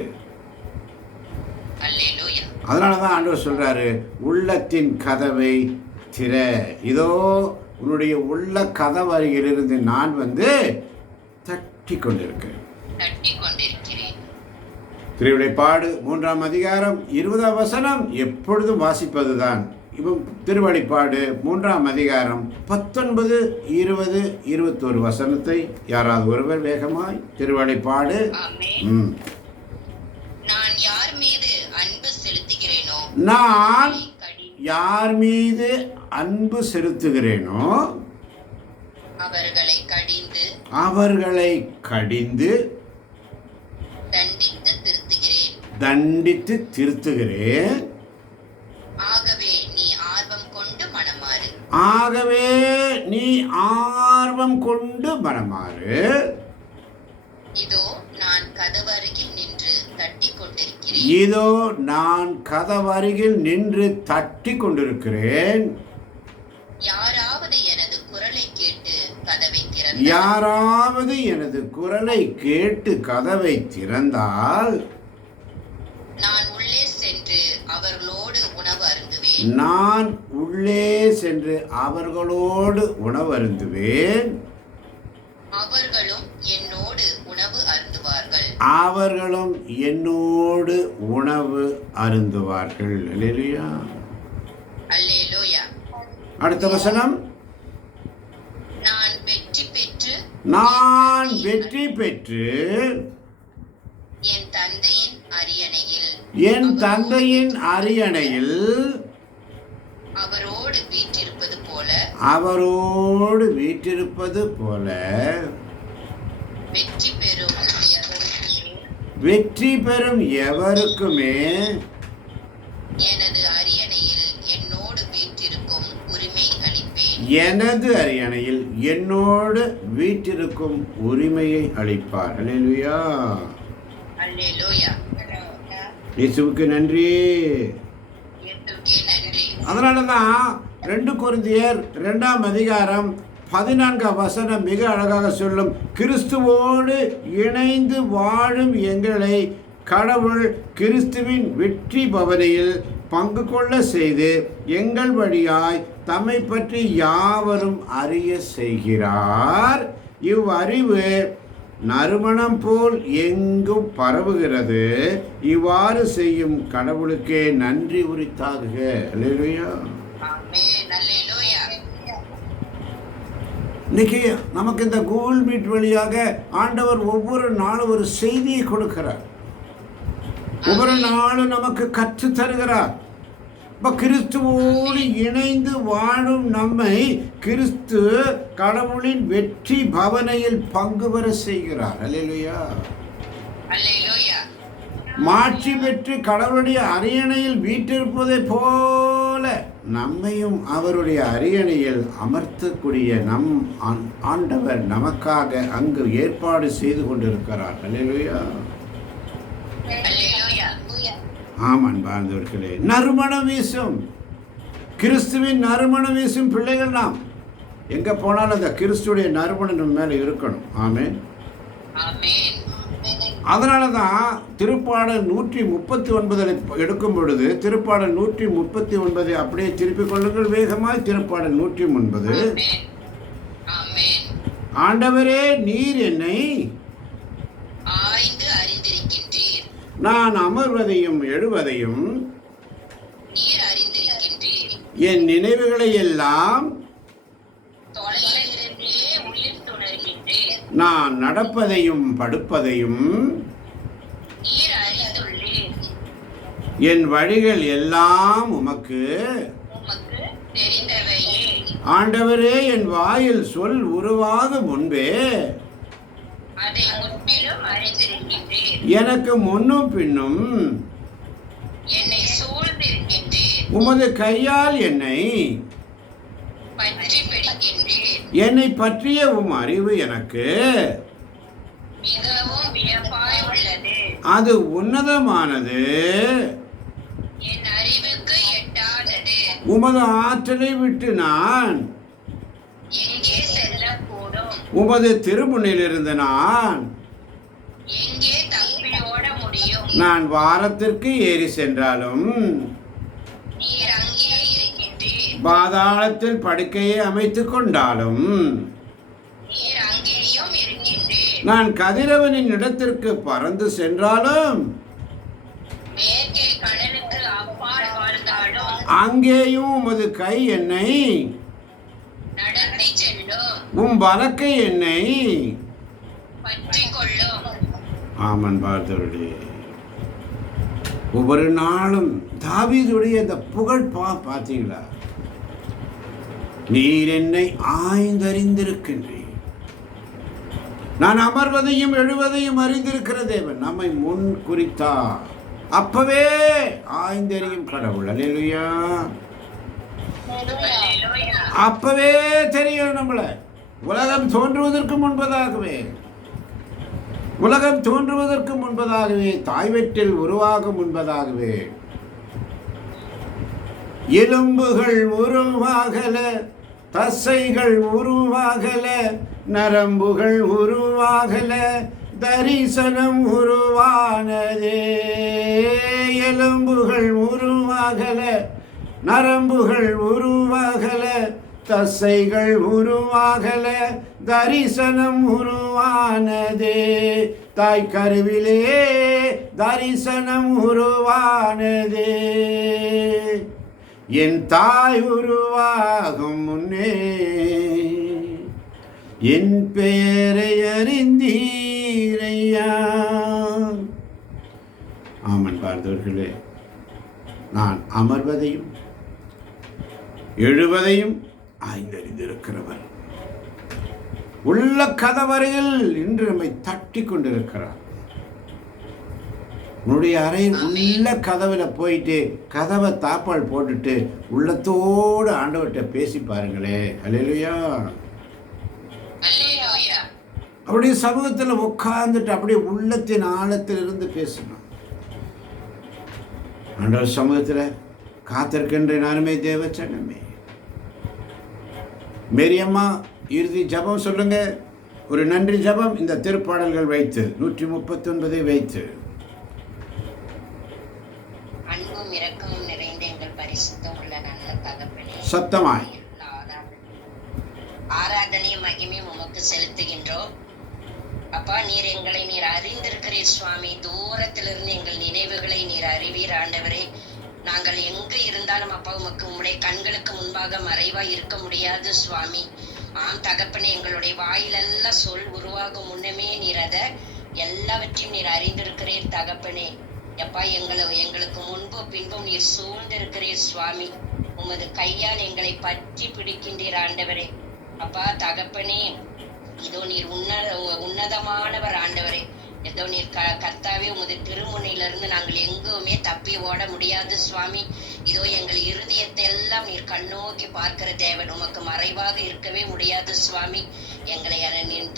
அதனால தான் ஆண்டவர் சொல்றாரு, உள்ளத்தின் கதவை திற. இதோ உன்னுடைய உள்ள கதவு அருகிலிருந்து நான் தட்டி கொண்டிருக்கிறேன். திருவெளிப்பாடு 3ஆம் அதிகாரம் 20ஆம் வசனம் எப்பொழுதும் வாசிப்பதுதான். இப்போ திருவெளிப்பாடு 3ஆம் அதிகாரம் 19, 20, 21 வசனத்தை யாராவது ஒருவர் வேகமாய் திருவெளிப்பாடு. நான் யார் மீது அன்பு செலுத்துகிறேனோ அவர்களை கடிந்து தண்டித்து திருத்துகிறேன். ஆகவே நீ ஆர்வம் கொண்டு மனமாறு. இதோ நான் கதவருகில் நின்று தட்டி கொண்டிருக்கிறேன். யாராவது எனது குரலை கேட்டு கதவை திறந்தால் நான் உள்ளே சென்று அவர்களோடு உணவு அருந்துவேன். அவர்களும் என்னோடு உணவு அருந்துவார்கள். அல்லேலூயா. அடுத்த வசனம். நான் வெற்றி பெற்று நான் வெற்றி பெற்று என் தந்தையின் அரியணையில் என் தந்தையின் அரியணையில் அவரோடு வீற்றிருப்பது போல அவரோடு வீற்றிருப்பது போல வெற்றி பெறும் எவருக்குமே வெற்றி பெறும் எவருக்குமே எனது அரியணையில் என்னோடு வீற்றிருக்கும் உரிமை அளிப்பேன். எனது அரியணையில் என்னோடு வீற்றிருக்கும் உரிமையை அளிப்பார். அல்லேலூயா. அல்லேலூயா. இயேசுவுக்கு நன்றி. இயேசுவுக்கே நன்றி. அதனால தான் 2 கொரிந்தியர் 2ஆம் அதிகாரம் 14ஆம் வசனம் மிக அழகாக சொல்லும், கிறிஸ்துவோடு இணைந்து வாழும் எங்களை கடவுள் கிறிஸ்துவின் வெற்றி பவனியில் பங்கு கொள்ள செய்து எங்கள் வழியாய் தம்மை பற்றி யாவரும் அறிய செய்கிறார். இவ்வறிவு நறுமணம் போல் எங்கும் பரவுகிறது. இவ்வாறு செய்யும் கடவுளுக்கே நன்றி உரித்தாகுக. அல்லேலூயா. ஆமென். அல்லேலூயா. இன்னைக்கு நமக்கு இந்த கூகுள் மீட் வழியாக ஆண்டவர் ஒவ்வொரு நாளும் ஒரு செய்தியை கொடுக்கிறார். ஒவ்வொரு நாளும் நமக்கு கற்று தருகிறார். இப்போ கிறிஸ்துவோடு இணைந்து வாழும் நம்மை கிறிஸ்து கடவுளின் வெற்றி பவனையில் பங்கு பெற செய்கிறார். அல்லேலூயா. அல்லேலூயா. மாட்சி பெற்று கடவுளுடைய அரியணையில் வீற்றிருப்பதை போல நம்மையும் அவருடைய அரியணையில் அமர்த்தக்கூடிய நம் ஆண்டவர் நமக்காக அங்கு ஏற்பாடு செய்து கொண்டிருக்கிறார். அல்லேலூயா. அல்லேலூயா. ஆமான் வாழ்ந்தவர்களே, நறுமணம் வீசும் கிறிஸ்துவின் நறுமணம் வீசும் பிள்ளைகள் நாம். எங்கே போனாலும் அந்த கிறிஸ்துடைய நறுமணம் நம்ம மேலே இருக்கணும். ஆமென். ஆமென். அதனால தான் திருப்பாடல் 139 எடுக்கும் பொழுது திருப்பாடல் 139 அப்படியே திருப்பிக் கொள்ளுங்கள் வேகமாய். திருப்பாடல் 109. ஆமென். ஆமென். ஆண்டவரே, நீர் என்னை ஆய்ந்து அறிந்திருக்கின்றீர். நான் அமர்வதையும் எழுவதையும் நீர் அறிந்திருக்கின்றீர். என் நினைவுகளை எல்லாம் தொலைவிலிருந்தே உயிர் துணர்கின்றீர். நான் நடப்பதையும் படுப்பதையும் நீர் அறிந்துள்ளீர். என் வழிகள் எல்லாம் உமக்கு உமக்கு தெரிந்தவையே. ஆண்டவரே, என் வாயில் சொல் உருவாக முன்பே அதை முற்றிலும் அறிந்திருக்கின்றீர். எனக்கு முன்னும் பின்னும் என்னை சூழ்ந்திருக்கின்றீர். உமது கையால் என்னை பற்றி பிடிக்கின்றீர். என்னை பற்றிய உம் அறிவு எனக்கு மிகவும் வியப்பாய் உள்ளது. அது உன்னதமானது. என் அறிவுக்கு எட்டாதது. உமது ஆற்றலை விட்டு நான் எங்கே செல்லக்கூடும்? உமது திருமுன்னிலிருந்து நான் எங்கே தப்பி ஓட முடியும்? நான் வாரத்திற்கு ஏறி சென்றாலும் நீர் அங்கே இருக்கின்றீர். பாதாளத்தில் படுக்கையை அமைத்துக் கொண்டாலும் நீர் அங்கேயும் இருக்கின்றீர். நான் கதிரவனின் இடத்திற்கு பறந்து சென்றாலும் மேற்கே கடலுக்கு அப்பால் வாழ்ந்தாலும் அங்கேயும் உமது கை என்னை நடத்தி செல்லும். உம் வலக்கை என்னை பற்றி கொள்ளும். ஆமன் பார்த்தவர்களே, ஒவ்வொரு நாளும் தாவீதுடைய இந்த புகழ் பார்த்தீங்களா? நீர் என்னை ஆய்ந்தறிந்திருக்கின்றீர். நான் அமர்வதையும் எழுவதையும் அறிந்திருக்கிற தேவன் நம்மை முன் குறித்தார். அப்பவே ஆய்ந்தறியும் கடவுள். அல்லேலூயா. அல்லேலூயா. அப்பவே தெரியும் நம்மள. உலகம் தோன்றுவதற்கு முன்பதாகவே தாய் வயிற்றில் உருவாகும் முன்பதாகவே எலும்புகள் உருவாகல, தசைகள் உருவாகல, நரம்புகள் உருவாகல, தரிசனம் உருவானதே. எலும்புகள் உருவாகல, நரம்புகள் உருவாகல, தசைகள் உருவாகல, தரிசனம் உருவானதே. தாய் கருவிலே தரிசனம் உருவானதே. என் தாய் உருவாகும் முன்னே என் பெயரை அறிந்தீரையா. ஆமன் பார்த்தவர்களே, நான் அமர்வதையும் எழுவதையும் ஆய்ந்தறிந்திருக்கிறவர். உள்ள கதவறையில் இன்று நம்மை தட்டி கொண்டிருக்கிறார். உன்னுடைய அறையில் உள்ள கதவுல போயிட்டு கதவை தாப்பால் போட்டுட்டு உள்ளத்தோடு ஆண்டவர்கிட்ட பேசி பாருங்களே. அல்லேலூயா. அப்படியே சமூகத்தில் உட்கார்ந்துட்டு அப்படியே உள்ளத்தின் ஆழத்திலிருந்து பேசணும். ஆண்டவர் சமூகத்தில் காத்திருக்கின்ற நானுமே தேவ சனமே. மேரியம்மா இறுதி ஜபம் சொல்லுங்க. ஒரு நன்றி ஜபம் இந்த திருப்பாடல்கள் வைத்து 139 வைத்து. அன்பும் இரக்கமும் நிறைந்த எங்கள் பரிசுத்தம் உள்ள நல்ல தகப்பனே, சத்தமாய் ஆராதனையும் மகிமையும் உமக்கு செலுத்துகின்றோம். அப்பா, நீர் அறிந்திருக்கிறீர் சுவாமி. தூரத்திலிருந்து எங்கள் நினைவுகளை நீர் அறிவீர் ஆண்டவரே. நாங்கள் எங்க இருந்தாலும் அப்பா, உமக்கு உம்முடைய கண்களுக்கு முன்பாக மறைவாய் இருக்க முடியாது சுவாமி. ஆம் தகப்பனே, எங்களுடைய வாயிலெல்லாம் சொல் உருவாகும் முன்னமே நீர் அதை எல்லாவற்றையும் நீர் அறிந்திருக்கிறீர் தகப்பனே. அப்பா, எங்களுக்கு முன்பு பின்பும் நீர் சூழ்ந்திருக்கிறீர் சுவாமி. உமது கையால் எங்களை பற்றி பிடிக்கின்றீர் ஆண்டவரே. அப்பா தகப்பனே, இதோ நீர் உன்னதமானவர் ஆண்டவரே. ஏதோ நீர் கர்த்தாவே, உமது திருமுனையிலிருந்து நாங்கள் எங்குமே தப்பி ஓட முடியாது சுவாமி. இதோ எங்கள் இருதயத்தை எல்லாம் நீர் கண்ணோக்கி பார்க்கிற தேவன். உமக்கு மறைவாக இருக்கவே முடியாது சுவாமி. எங்களை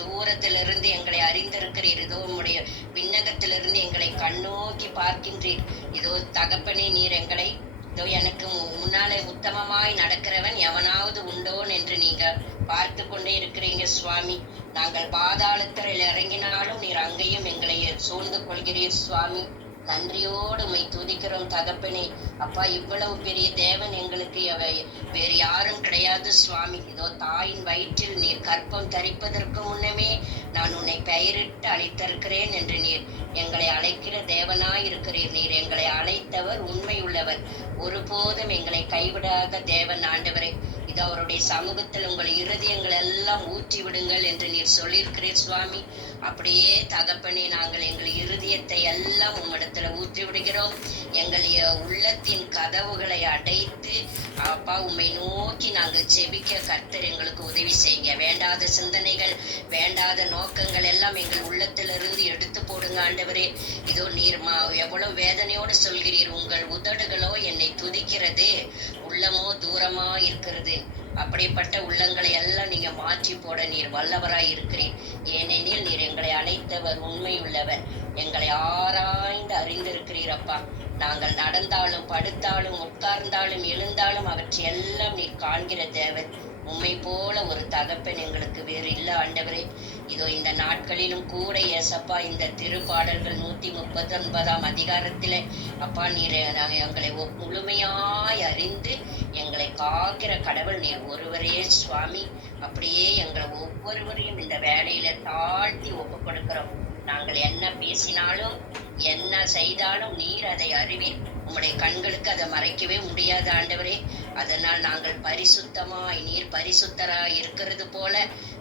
தூரத்திலிருந்து எங்களை அறிந்திருக்கிறீர். இதோ உம்முடைய விண்ணகத்திலிருந்து எங்களை கண்ணோக்கி பார்க்கின்றீர். இதோ தகப்பனே, நீர் எங்களை இதோ எனக்கு முன்னாலே உத்தமமாய் நடக்கிறவன் எவனாவது உண்டோன் என்று நீங்க பார்த்து கொண்டே இருக்கிறீங்க சுவாமி. நாங்கள் பாதாளத்தில் இறங்கினாலும் நீர் அங்கேயும் எங்களை சூழ்ந்து கொள்கிறீர் சுவாமி. நன்றியோடு உம்மை துதிக்கிறோம் தகப்பனே. அப்பா, இவ்வளவு பெரிய தேவன் எங்களுக்கு வேறு யாரும் கிடையாது சுவாமி. இதோ தாயின் வயிற்றில் நீர் கற்பம் தரிப்பதற்கு முன்னமே நான் உன்னை பெயரிட்டு அழைத்திருக்கிறேன் என்று நீர் எங்களை அழைக்கிற தேவனாய் இருக்கிறீர். நீர் எங்களை அழைத்தவர் உண்மை உள்ளவர். ஒருபோதும் எங்களை கைவிடாத தேவன் ஆண்டவரே. இது அவருடைய சமூகத்தில் உங்கள் இருதயங்கள் எல்லாம் ஊற்றி விடுங்கள் என்று நீர் சொல்லியிருக்கிறீர் சுவாமி. அப்படியே தகப்பனே, நாங்கள் எங்கள் இருதயத்தை எல்லாம் உம்மிடத்துல ஊற்றி விடுகிறோம். எங்கள் உள்ளத்தின் கதவுகளை அடைத்து அப்பா, உம்மை நோக்கி நாங்கள் செபிக்க கர்த்தர் எங்களுக்கு உதவி செய்யுங்க. வேண்டாத சிந்தனைகள், வேண்டாத நோக்கங்கள் எல்லாம் எங்கள் உள்ளத்திலிருந்து எடுத்து போடுங்க ஆண்டவரே. இதோ நீர் எவ்வளவு வேதனையோடு சொல்கிறீர், உங்கள் உதடுகளோ என்னை துதிக்கிறது, உள்ளமோ தூரமா இருக்கிறது. அப்படிப்பட்ட உள்ளங்களை எல்லாம் நீங்க மாற்றி போட நீர் வல்லவராய் இருக்கிறீர். ஏனெனில் நீர் எங்களை அழைத்தவர் உண்மையுள்ளவர். எங்களை ஆராய்ந்து அறிந்திருக்கிறீர் அப்பா. நாங்கள் நடந்தாலும் படுத்தாலும் உட்கார்ந்தாலும் எழுந்தாலும் அவற்றை எல்லாம் நீர் காண்கிற தேவன். உம்மை போல ஒரு தகப்பன் எங்களுக்கு வேறு இல்ல ஆண்டவரே. இதோ இந்த நாட்களிலும் கூட ஏசப்பா, இந்த திருப்பாடல்கள் 139 அதிகாரத்தில அப்பா, நீர் எங்களை முழுமையாய் அறிந்து எங்களை காக்கிற கடவுள் நீர் ஒருவரே சுவாமி. அப்படியே எங்களை ஒவ்வொருவரையும் இந்த வேலையில தாழ்த்தி ஒப்பு கொடுக்கிறோம். நாங்கள் என்ன பேசினாலும் என்ன செய்தாலும் நீர் அதை அறிவீர். உம்முடைய கண்களுக்கு அதை மறைக்கவே முடியாது ஆண்டவரே. அதனால் நாங்கள் பரிசுத்தமாய், நீர் பரிசுத்தராய் இருக்கிறது போல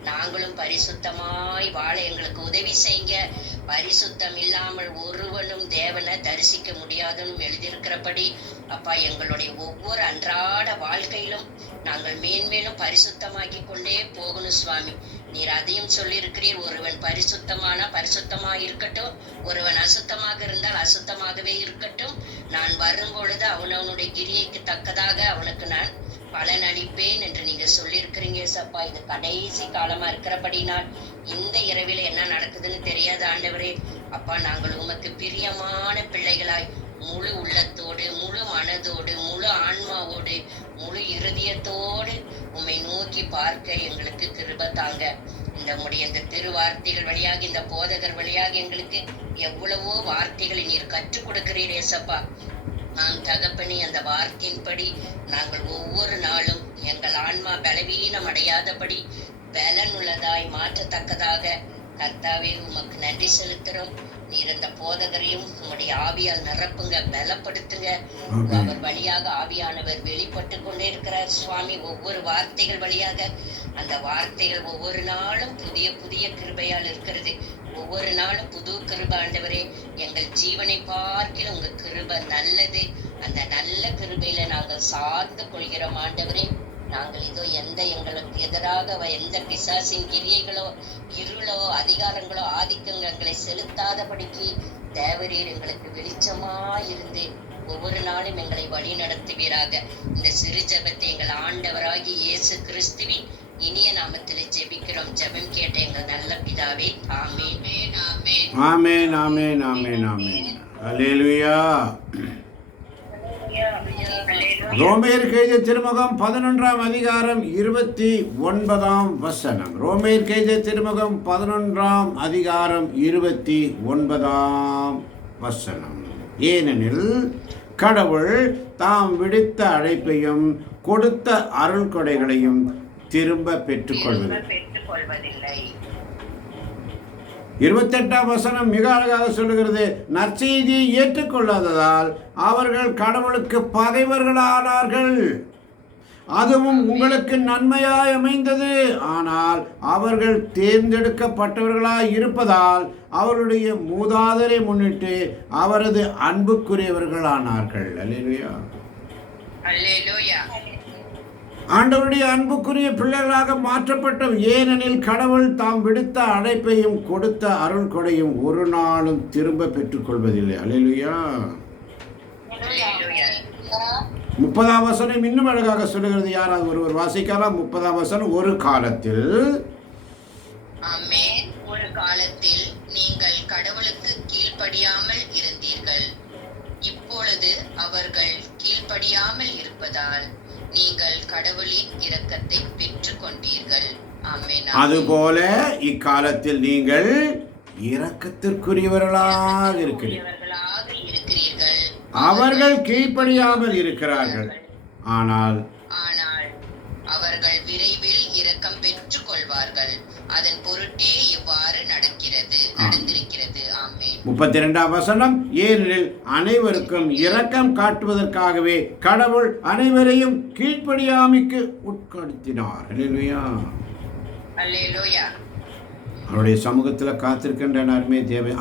நாங்களும் பரிசுத்தமாய் வாழ எங்களுக்கு உதவி செய்யுங்க. பரிசுத்தம் இல்லாமல் ஒருவனும் தேவனை தரிசிக்க முடியாதுன்னு எழுதியிருக்கிறபடி அப்பா, எங்களுடைய ஒவ்வொரு அன்றாட வாழ்க்கையிலும் நாங்கள் மேன்மேலும் பரிசுத்தமாக்கி கொண்டே போகணும் சுவாமி. நீர் அதையும் சொல்லியிருக்கிறீர், ஒருவன் பரிசுத்தமானா பரிசுத்தமாக இருக்கட்டும், ஒருவன் அசுத்தமாக இருந்தால் அசுத்தமாகவே இருக்கட்டும். நான் வரும் பொழுது அவனவனுடைய கிரியைக்கு தக்கதாக அவனுக்கு நான் பலன் அளிப்பேன் என்று நீங்க சொல்லியிருக்கிறீங்க சப்பா. இது கடைசி காலமா இருக்கிறபடினால் இந்த இரவில என்ன நடக்குதுன்னு தெரியாத ஆண்டவரே. அப்பா, நாங்கள் உமக்கு பிரியமான பிள்ளைகளாய் முழு உள்ளத்தோடு, முழு மனதோடு, முழு ஆன்மாவோடு, முழு இருதயத்தோடு உம்மை நோக்கி பார்க்க எங்களுக்கு கிருபை தாங்க. இந்த திருவார்த்தைகள் வழியாக, இந்த போதகர் வழியாக எங்களுக்கு எவ்வளவோ வார்த்தைகளை நீர் கற்றுக் கொடுக்கிறீர் ஏசப்பா. நாம் தகப்பனே, அந்த வார்த்தையின்படி நாங்கள் ஒவ்வொரு நாளும் எங்கள் ஆன்மா பலவீனம் அடையாதபடி பலன் உள்ளதாய் மாற்றத்தக்கதாக கர்த்தாவே உமக்கு நன்றி செலுத்துறோம். நீர் அந்த போதகரையும் உங்களுடைய ஆவியால் நிரப்புங்க, பலப்படுத்துங்க. அவர் வழியாக ஆவியானவர் வெளிப்பட்டு கொண்டே இருக்கிறார் சுவாமி. ஒவ்வொரு வார்த்தைகள் வழியாக அந்த வார்த்தைகள் ஒவ்வொரு நாளும் புதிய புதிய கிருபையால் இருக்கிறது. ஒவ்வொரு நாளும் புது கிருபை ஆண்டவரே. எங்கள் ஜீவனை பார்க்கிற உங்க கிருபை நல்லது. அந்த நல்ல கிருபையில நாங்கள் சார்ந்து கொள்கிறோம் ஆண்டவரே. நாங்கள் இதோ எங்களுக்கு எதிராக எந்த பிசாசின் கிரியைகளோ இருளோ அதிகாரங்களோ ஆதிக்கங்களை செலுத்தாதபடிக்கு தேவரீர் எங்களுக்கு வெளிச்சமாயிருந்து ஒவ்வொரு நாளும் எங்களை வழி நடத்துவீராக. இந்த சிறு ஜெபத்தை எங்கள் ஆண்டவராகி இயேசு கிறிஸ்துவின் இனிய நாமத்திலே ஜெபிக்கிறோம். ஜெபம் கேட்ட எங்கள் நல்ல பிதாவே, ஆமென். ஆமென், ஆமென், ஆமென், ஆமென். அல்லேலூயா. ரோமேயருக்கு எழுதிய திருமுகம் 11ஆம் அதிகாரம் 29ஆம் வசனம். ரோமேயருக்கு எழுதிய திருமுகம் 11ஆம் அதிகாரம் 29ஆம் வசனம். ஏனெனில் கடவுள் தாம் விடுத்த அழைப்பையும் கொடுத்த அருள் கொடைகளையும் திரும்ப பெற்றுக்கொள்வதில்லை. 28ஆம் வசனம் மிக அழகாக சொல்லுகிறது. நற்செய்தியை ஏற்றுக்கொள்ளாததால் அவர்கள் கடவுளுக்கு பகைவர்களானார்கள். அதுவும் உங்களுக்கு நன்மையாய் அமைந்தது. ஆனால் அவர்கள் தேர்ந்தெடுக்கப்பட்டவர்களாய் இருப்பதால் அவருடைய மூதாதையரை முன்னிட்டு அவரது அன்புக்குரியவர்களானார்கள். அல்லேலூயா. அல்லேலூயா. ஆண்டவருடைய அன்புக்குரிய பிள்ளைகளாக மாற்றப்பட்ட. ஏனெனில் கடவுள் தாம் விடுத்த அழைப்பையும் கொடுத்த அருள் கொடையும் ஒரு நாளும் திரும்ப பெற்றுக்கொள்வதில்லை. அல்லேலூயா. 30ஆம் வசனம் இன்னும் அழகாக சொல்லுகிறது. யாராவது ஒருவர் வாசிக்கலாம். 30ஆம் வசனம். ஒரு காலத்தில் நீங்கள் கடவுளுக்கு கீழ்ப்படியாமல் இருந்தீர்கள். இப்பொழுது அவர்கள் கீழ்ப்படியாமல் இருப்பதால் நீங்கள் கடவுளின் இரக்கத்தை பெற்றுக் கொண்டீர்கள். ஆமென். அதுபோல இக்காலத்தில் நீங்கள் இரக்கத்திற்குரியவர்களாக இருக்கிறீர்கள். அவர்கள் கீழ்ப்படியாமல் இருக்கிறார்கள், ஆனால் அவர்கள் விரைவில் இரக்கம் பெற்றுக் கொள்வார்கள். அதன் பொருட்டே இவ்வாறு நடந்திருக்கிறது. ஆமென். 32ஆம் வசனம். ஏனெனில் அனைவருக்கும் இரக்கம் காட்டுவதற்காகவே கடவுள் அனைவரையும் கீழ்ப்படியாமைக்கு உட்படுத்தினார். அல்லேலூயா. அல்லேலூயா. அவருடைய சமூகத்தில் காத்திருக்கின்ற அருமை தேவை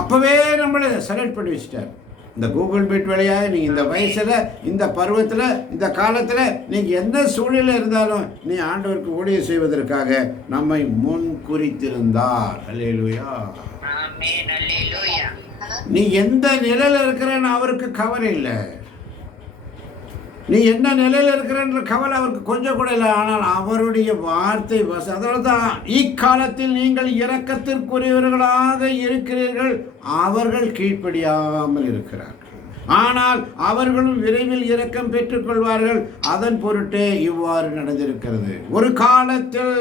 அப்பவே நம்மளை செலக்ட் பண்ணி வச்சுட்டார். இந்த கூகுள் மீட் வழியாக நீங்கள் இந்த வயசில், இந்த பருவத்தில், இந்த காலத்தில் நீங்கள் எந்த சூழ்நிலை இருந்தாலும் நீ ஆண்டவருக்கு ஊழியம் செய்வதற்காக நம்மை முன் குறித்திருந்தார். அல்லேலூயா. ஆமென். அல்லேலூயா. நீ எந்த நிலையில் இருக்கிறன்னு அவருக்கு கவலை இல்லை. நீ என்ன நிலையில் இருக்கிறன்ற கவலை அவருக்கு கொஞ்சம் கூட இல்லை. ஆனால் அவருடைய வார்த்தை அதனால தான் இக்காலத்தில் நீங்கள் இரக்கத்திற்குரியவர்களாக இருக்கிறீர்கள். அவர்கள் கீழ்ப்படியாமல் இருக்கிறார்கள், ஆனால் அவர்களும் விரைவில் இரக்கம் பெற்றுக்கொள்வார்கள். அதன் பொருட்டே இவ்வாறு நடந்திருக்கிறது. ஒரு காலத்தில்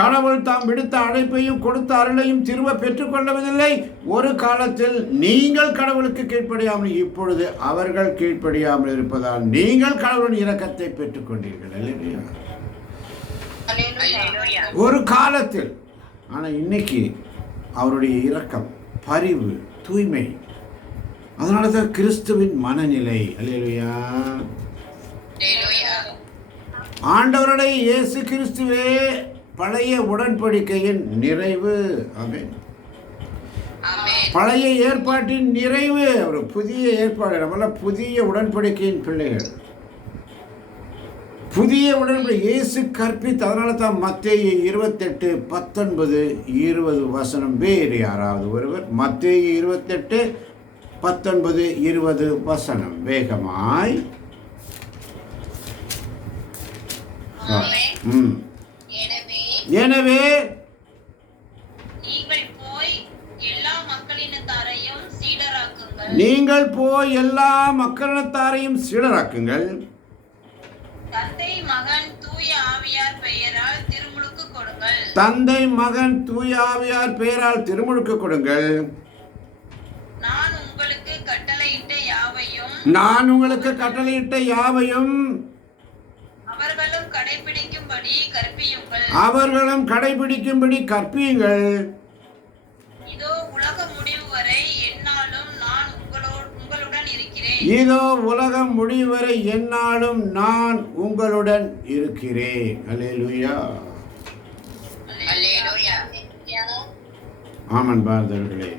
கடவுள் தாம் விடுத்த அழைப்பையும் கொடுத்த அருளையும் திரும்ப பெற்றுக்கொள்ளவதில்லை. ஒரு காலத்தில் நீங்கள் கடவுளுக்கு கீழ்ப்படியாமல், இப்பொழுது அவர்கள் கீழ்ப்படியாமல் இருப்பதால் நீங்கள் கடவுளின் இரக்கத்தை பெற்றுக்கொண்டீர்கள். ஒரு காலத்தில். ஆனால் இன்னைக்கு அவருடைய இரக்கம், பரிவு, தூய்மை. அதனால தான் கிறிஸ்துவின் மனநிலை. அல்லேலூயா. ஆண்டவருடைய இயேசு கிறிஸ்துவே பழைய உடன்படிக்கையின் நிறைவு. ஆமென். பழைய ஏற்பாட்டின் நிறைவு. ஒரு புதிய ஏற்பாடு. நம்மள புதிய உடன்படிக்கையின் பிள்ளைகள். புதிய உடன்படிக்கை இயேசு கற்பித்து. அதனால தான் மத்தேயு 28, 19, 20 வசனம். வேறு யாராவது ஒருவர் மத்தேயு 28, 19, 20 வசனம் வேகமாய். எனவே நீங்கள் போய் எல்லா மக்களினத்தாரையும் சீடராக்குங்கள். தந்தை மகன் தூய ஆவியார் பெயரால் திருமுழுக்கு கொடுங்கள். நான் உங்களுக்கு கட்டளையிட்ட யாவையும் அவர்களும் கடைபிடிக்கும்படி கற்பியுங்கள். அவர்களும் கடைபிடிக்கும்படி கற்பியுங்கள். இதோ உலக முடிவு வரை எந்நாளும் நான் உங்களுடன் இருக்கிறேன். இதோ உலகம் முடிவரை எந்நாளும் நான் உங்களுடன் இருக்கிறேன். அல்லேலூயா. அல்லேலூயா. ஆமன் பாரதர்களே,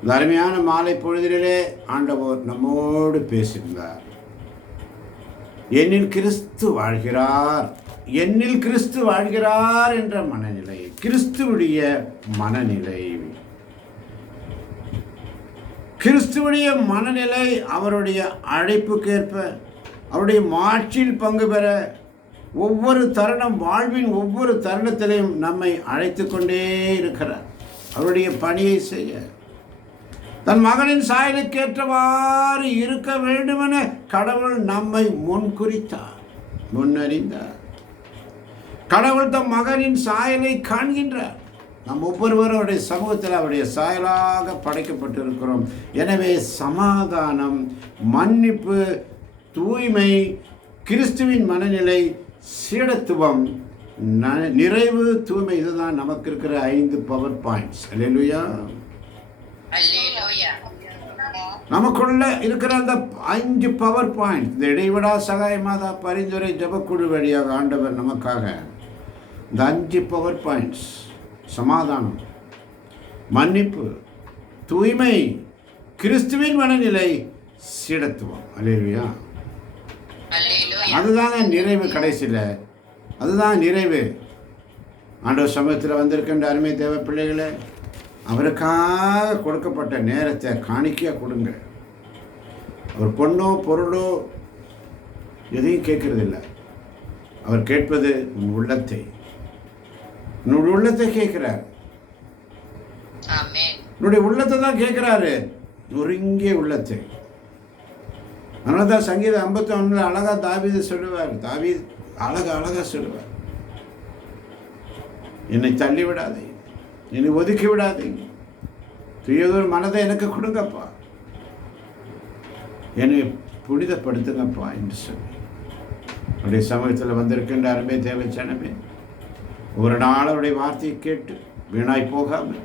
இந்த அருமையான மாலை பொழுதிலே ஆண்டவர் நம்மோடு பேசியிருந்தார். என்னில் கிறிஸ்து வாழ்கிறார், என்னில் கிறிஸ்து வாழ்கிறார் என்ற மனநிலை, கிறிஸ்துவுடைய மனநிலை, கிறிஸ்துவுடைய மனநிலை அவருடைய அழைப்புக்கேற்ப அவருடைய மாட்சியில் பங்கு பெற ஒவ்வொரு தருணம், வாழ்வின் ஒவ்வொரு தருணத்திலையும் நம்மை அழைத்து கொண்டே இருக்கிறார். அவருடைய பணியை செய்ய தன் மகனின் சாயலுக்கேற்றவாறு இருக்க வேண்டுமென கடவுள் நம்மை முன்குறித்தார், முன்னறிந்தார். கடவுள் தம் மகனின் சாயலை காண்கின்றார். நம் ஒவ்வொருவரும் அவருடைய சமூகத்தில் அவருடைய சாயலாக படைக்கப்பட்டிருக்கிறோம். எனவே சமாதானம், மன்னிப்பு, தூய்மை, கிறிஸ்துவின் மனநிலை, சீடத்துவம், நிறைவு, தூய்மை, இதுதான் நமக்கு இருக்கிற 5 பவர் பாயிண்ட்ஸ். அல்லேலூயா. அல்லேலூயா. நமக்குள்ள இருக்கிற அந்த 5 பவர் பாயிண்ட், இந்த இடைவிடா சகாய மாதா பரிந்துரை ஜெபக்குழு வழியாக ஆண்டவர் நமக்காக இந்த 5 பவர் பாயிண்ட்ஸ், சமாதானம், மன்னிப்பு, தூய்மை, கிறிஸ்துவின் மனநிலை, சீடத்துவம். அல்லேலூயா. அதுதாங்க நிறைவு. கடைசியில் அதுதான் நிறைவு. ஆண்டவர் சமூகத்தில் வந்திருக்கின்ற அருமை தேவ பிள்ளைகளை, அவருக்காக கொடுக்கப்பட்ட நேரத்தை காணிக்கையாக கொடுங்க. அவர் பொண்ணோ பொருளோ எதையும் கேட்கறதில்லை. அவர் கேட்பது உன் உள்ளத்தை, உன்னுடைய உள்ளத்தை கேட்கிறார். உன்னுடைய உள்ளத்தை தான் கேட்கிறாரு, நொறுங்கிய உள்ளத்தை. அதனால தான் சங்கீதம் 51 அழகா தாவீது சொல்லுவார், தாவீது அழகா சொல்லுவார், என்னை தள்ளி விடாதே, என்னை ஒதுக்கி விடாதே, துயதொரு மனதை எனக்கு கொடுங்கப்பா, என்னை புனிதப்படுத்துங்கப்பா என்று சொல்லி அவருடைய சமூகத்தில் வந்திருக்கின்ற அருமை தேவச்சனமே, ஒரு நாள் அவருடைய வார்த்தையை கேட்டு வீணாய் போகாமல்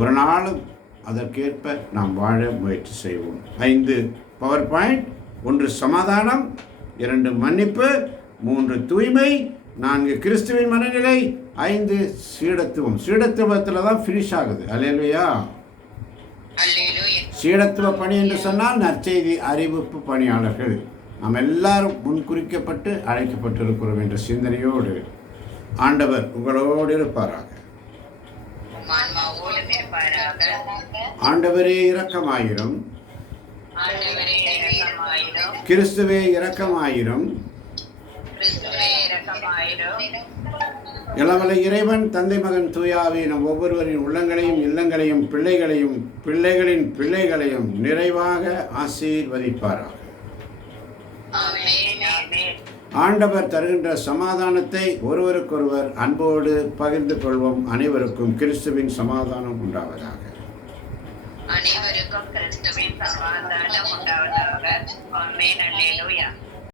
ஒரு நாளும் அதற்கேற்ப நாம் வாழ முயற்சி செய்வோம். 5 பவர் பாயிண்ட்: 1 சமாதானம், 2 மன்னிப்பு, 3 தூய்மை, 4 கிறிஸ்துவின் மனநிலை, 5 சீடத்துவம். சீடத்துவத்தில் தான் ஃபினிஷ் ஆகுது. அல்லேலூயா. சீடத்துவ பணி என்று சொன்னால் நற்செய்தி அறிவிப்பு பணியாளர்கள். நாம் எல்லாரும் முன்குறிக்கப்பட்டு அழைக்கப்பட்டிருக்கிறோம் என்ற சிந்தனையோடு ஆண்டவர் உங்களோடு இருப்பாராக. ஆண்டவரே இரக்கமாயிரும், கிறிஸ்துவே இரக்கமாயிரும். இளவலை இறைவன் தந்தை மகன் தூயாவி நம் ஒவ்வொருவரின் உள்ளங்களையும் இல்லங்களையும் பிள்ளைகளையும் பிள்ளைகளின் பிள்ளைகளையும் நிறைவாக ஆசீர்வதிப்பாராக. ஆண்டவர் தருகின்ற சமாதானத்தை ஒருவருக்கொருவர் அன்போடு பகிர்ந்து கொள்வோம். அனைவருக்கும் கிறிஸ்துவின் சமாதானம் உண்டாவதாக. அனைவருக்கும் கிறிஸ்துவின் சமாதானம் உண்டாவதாக. ஆமென். அல்லேலூயா.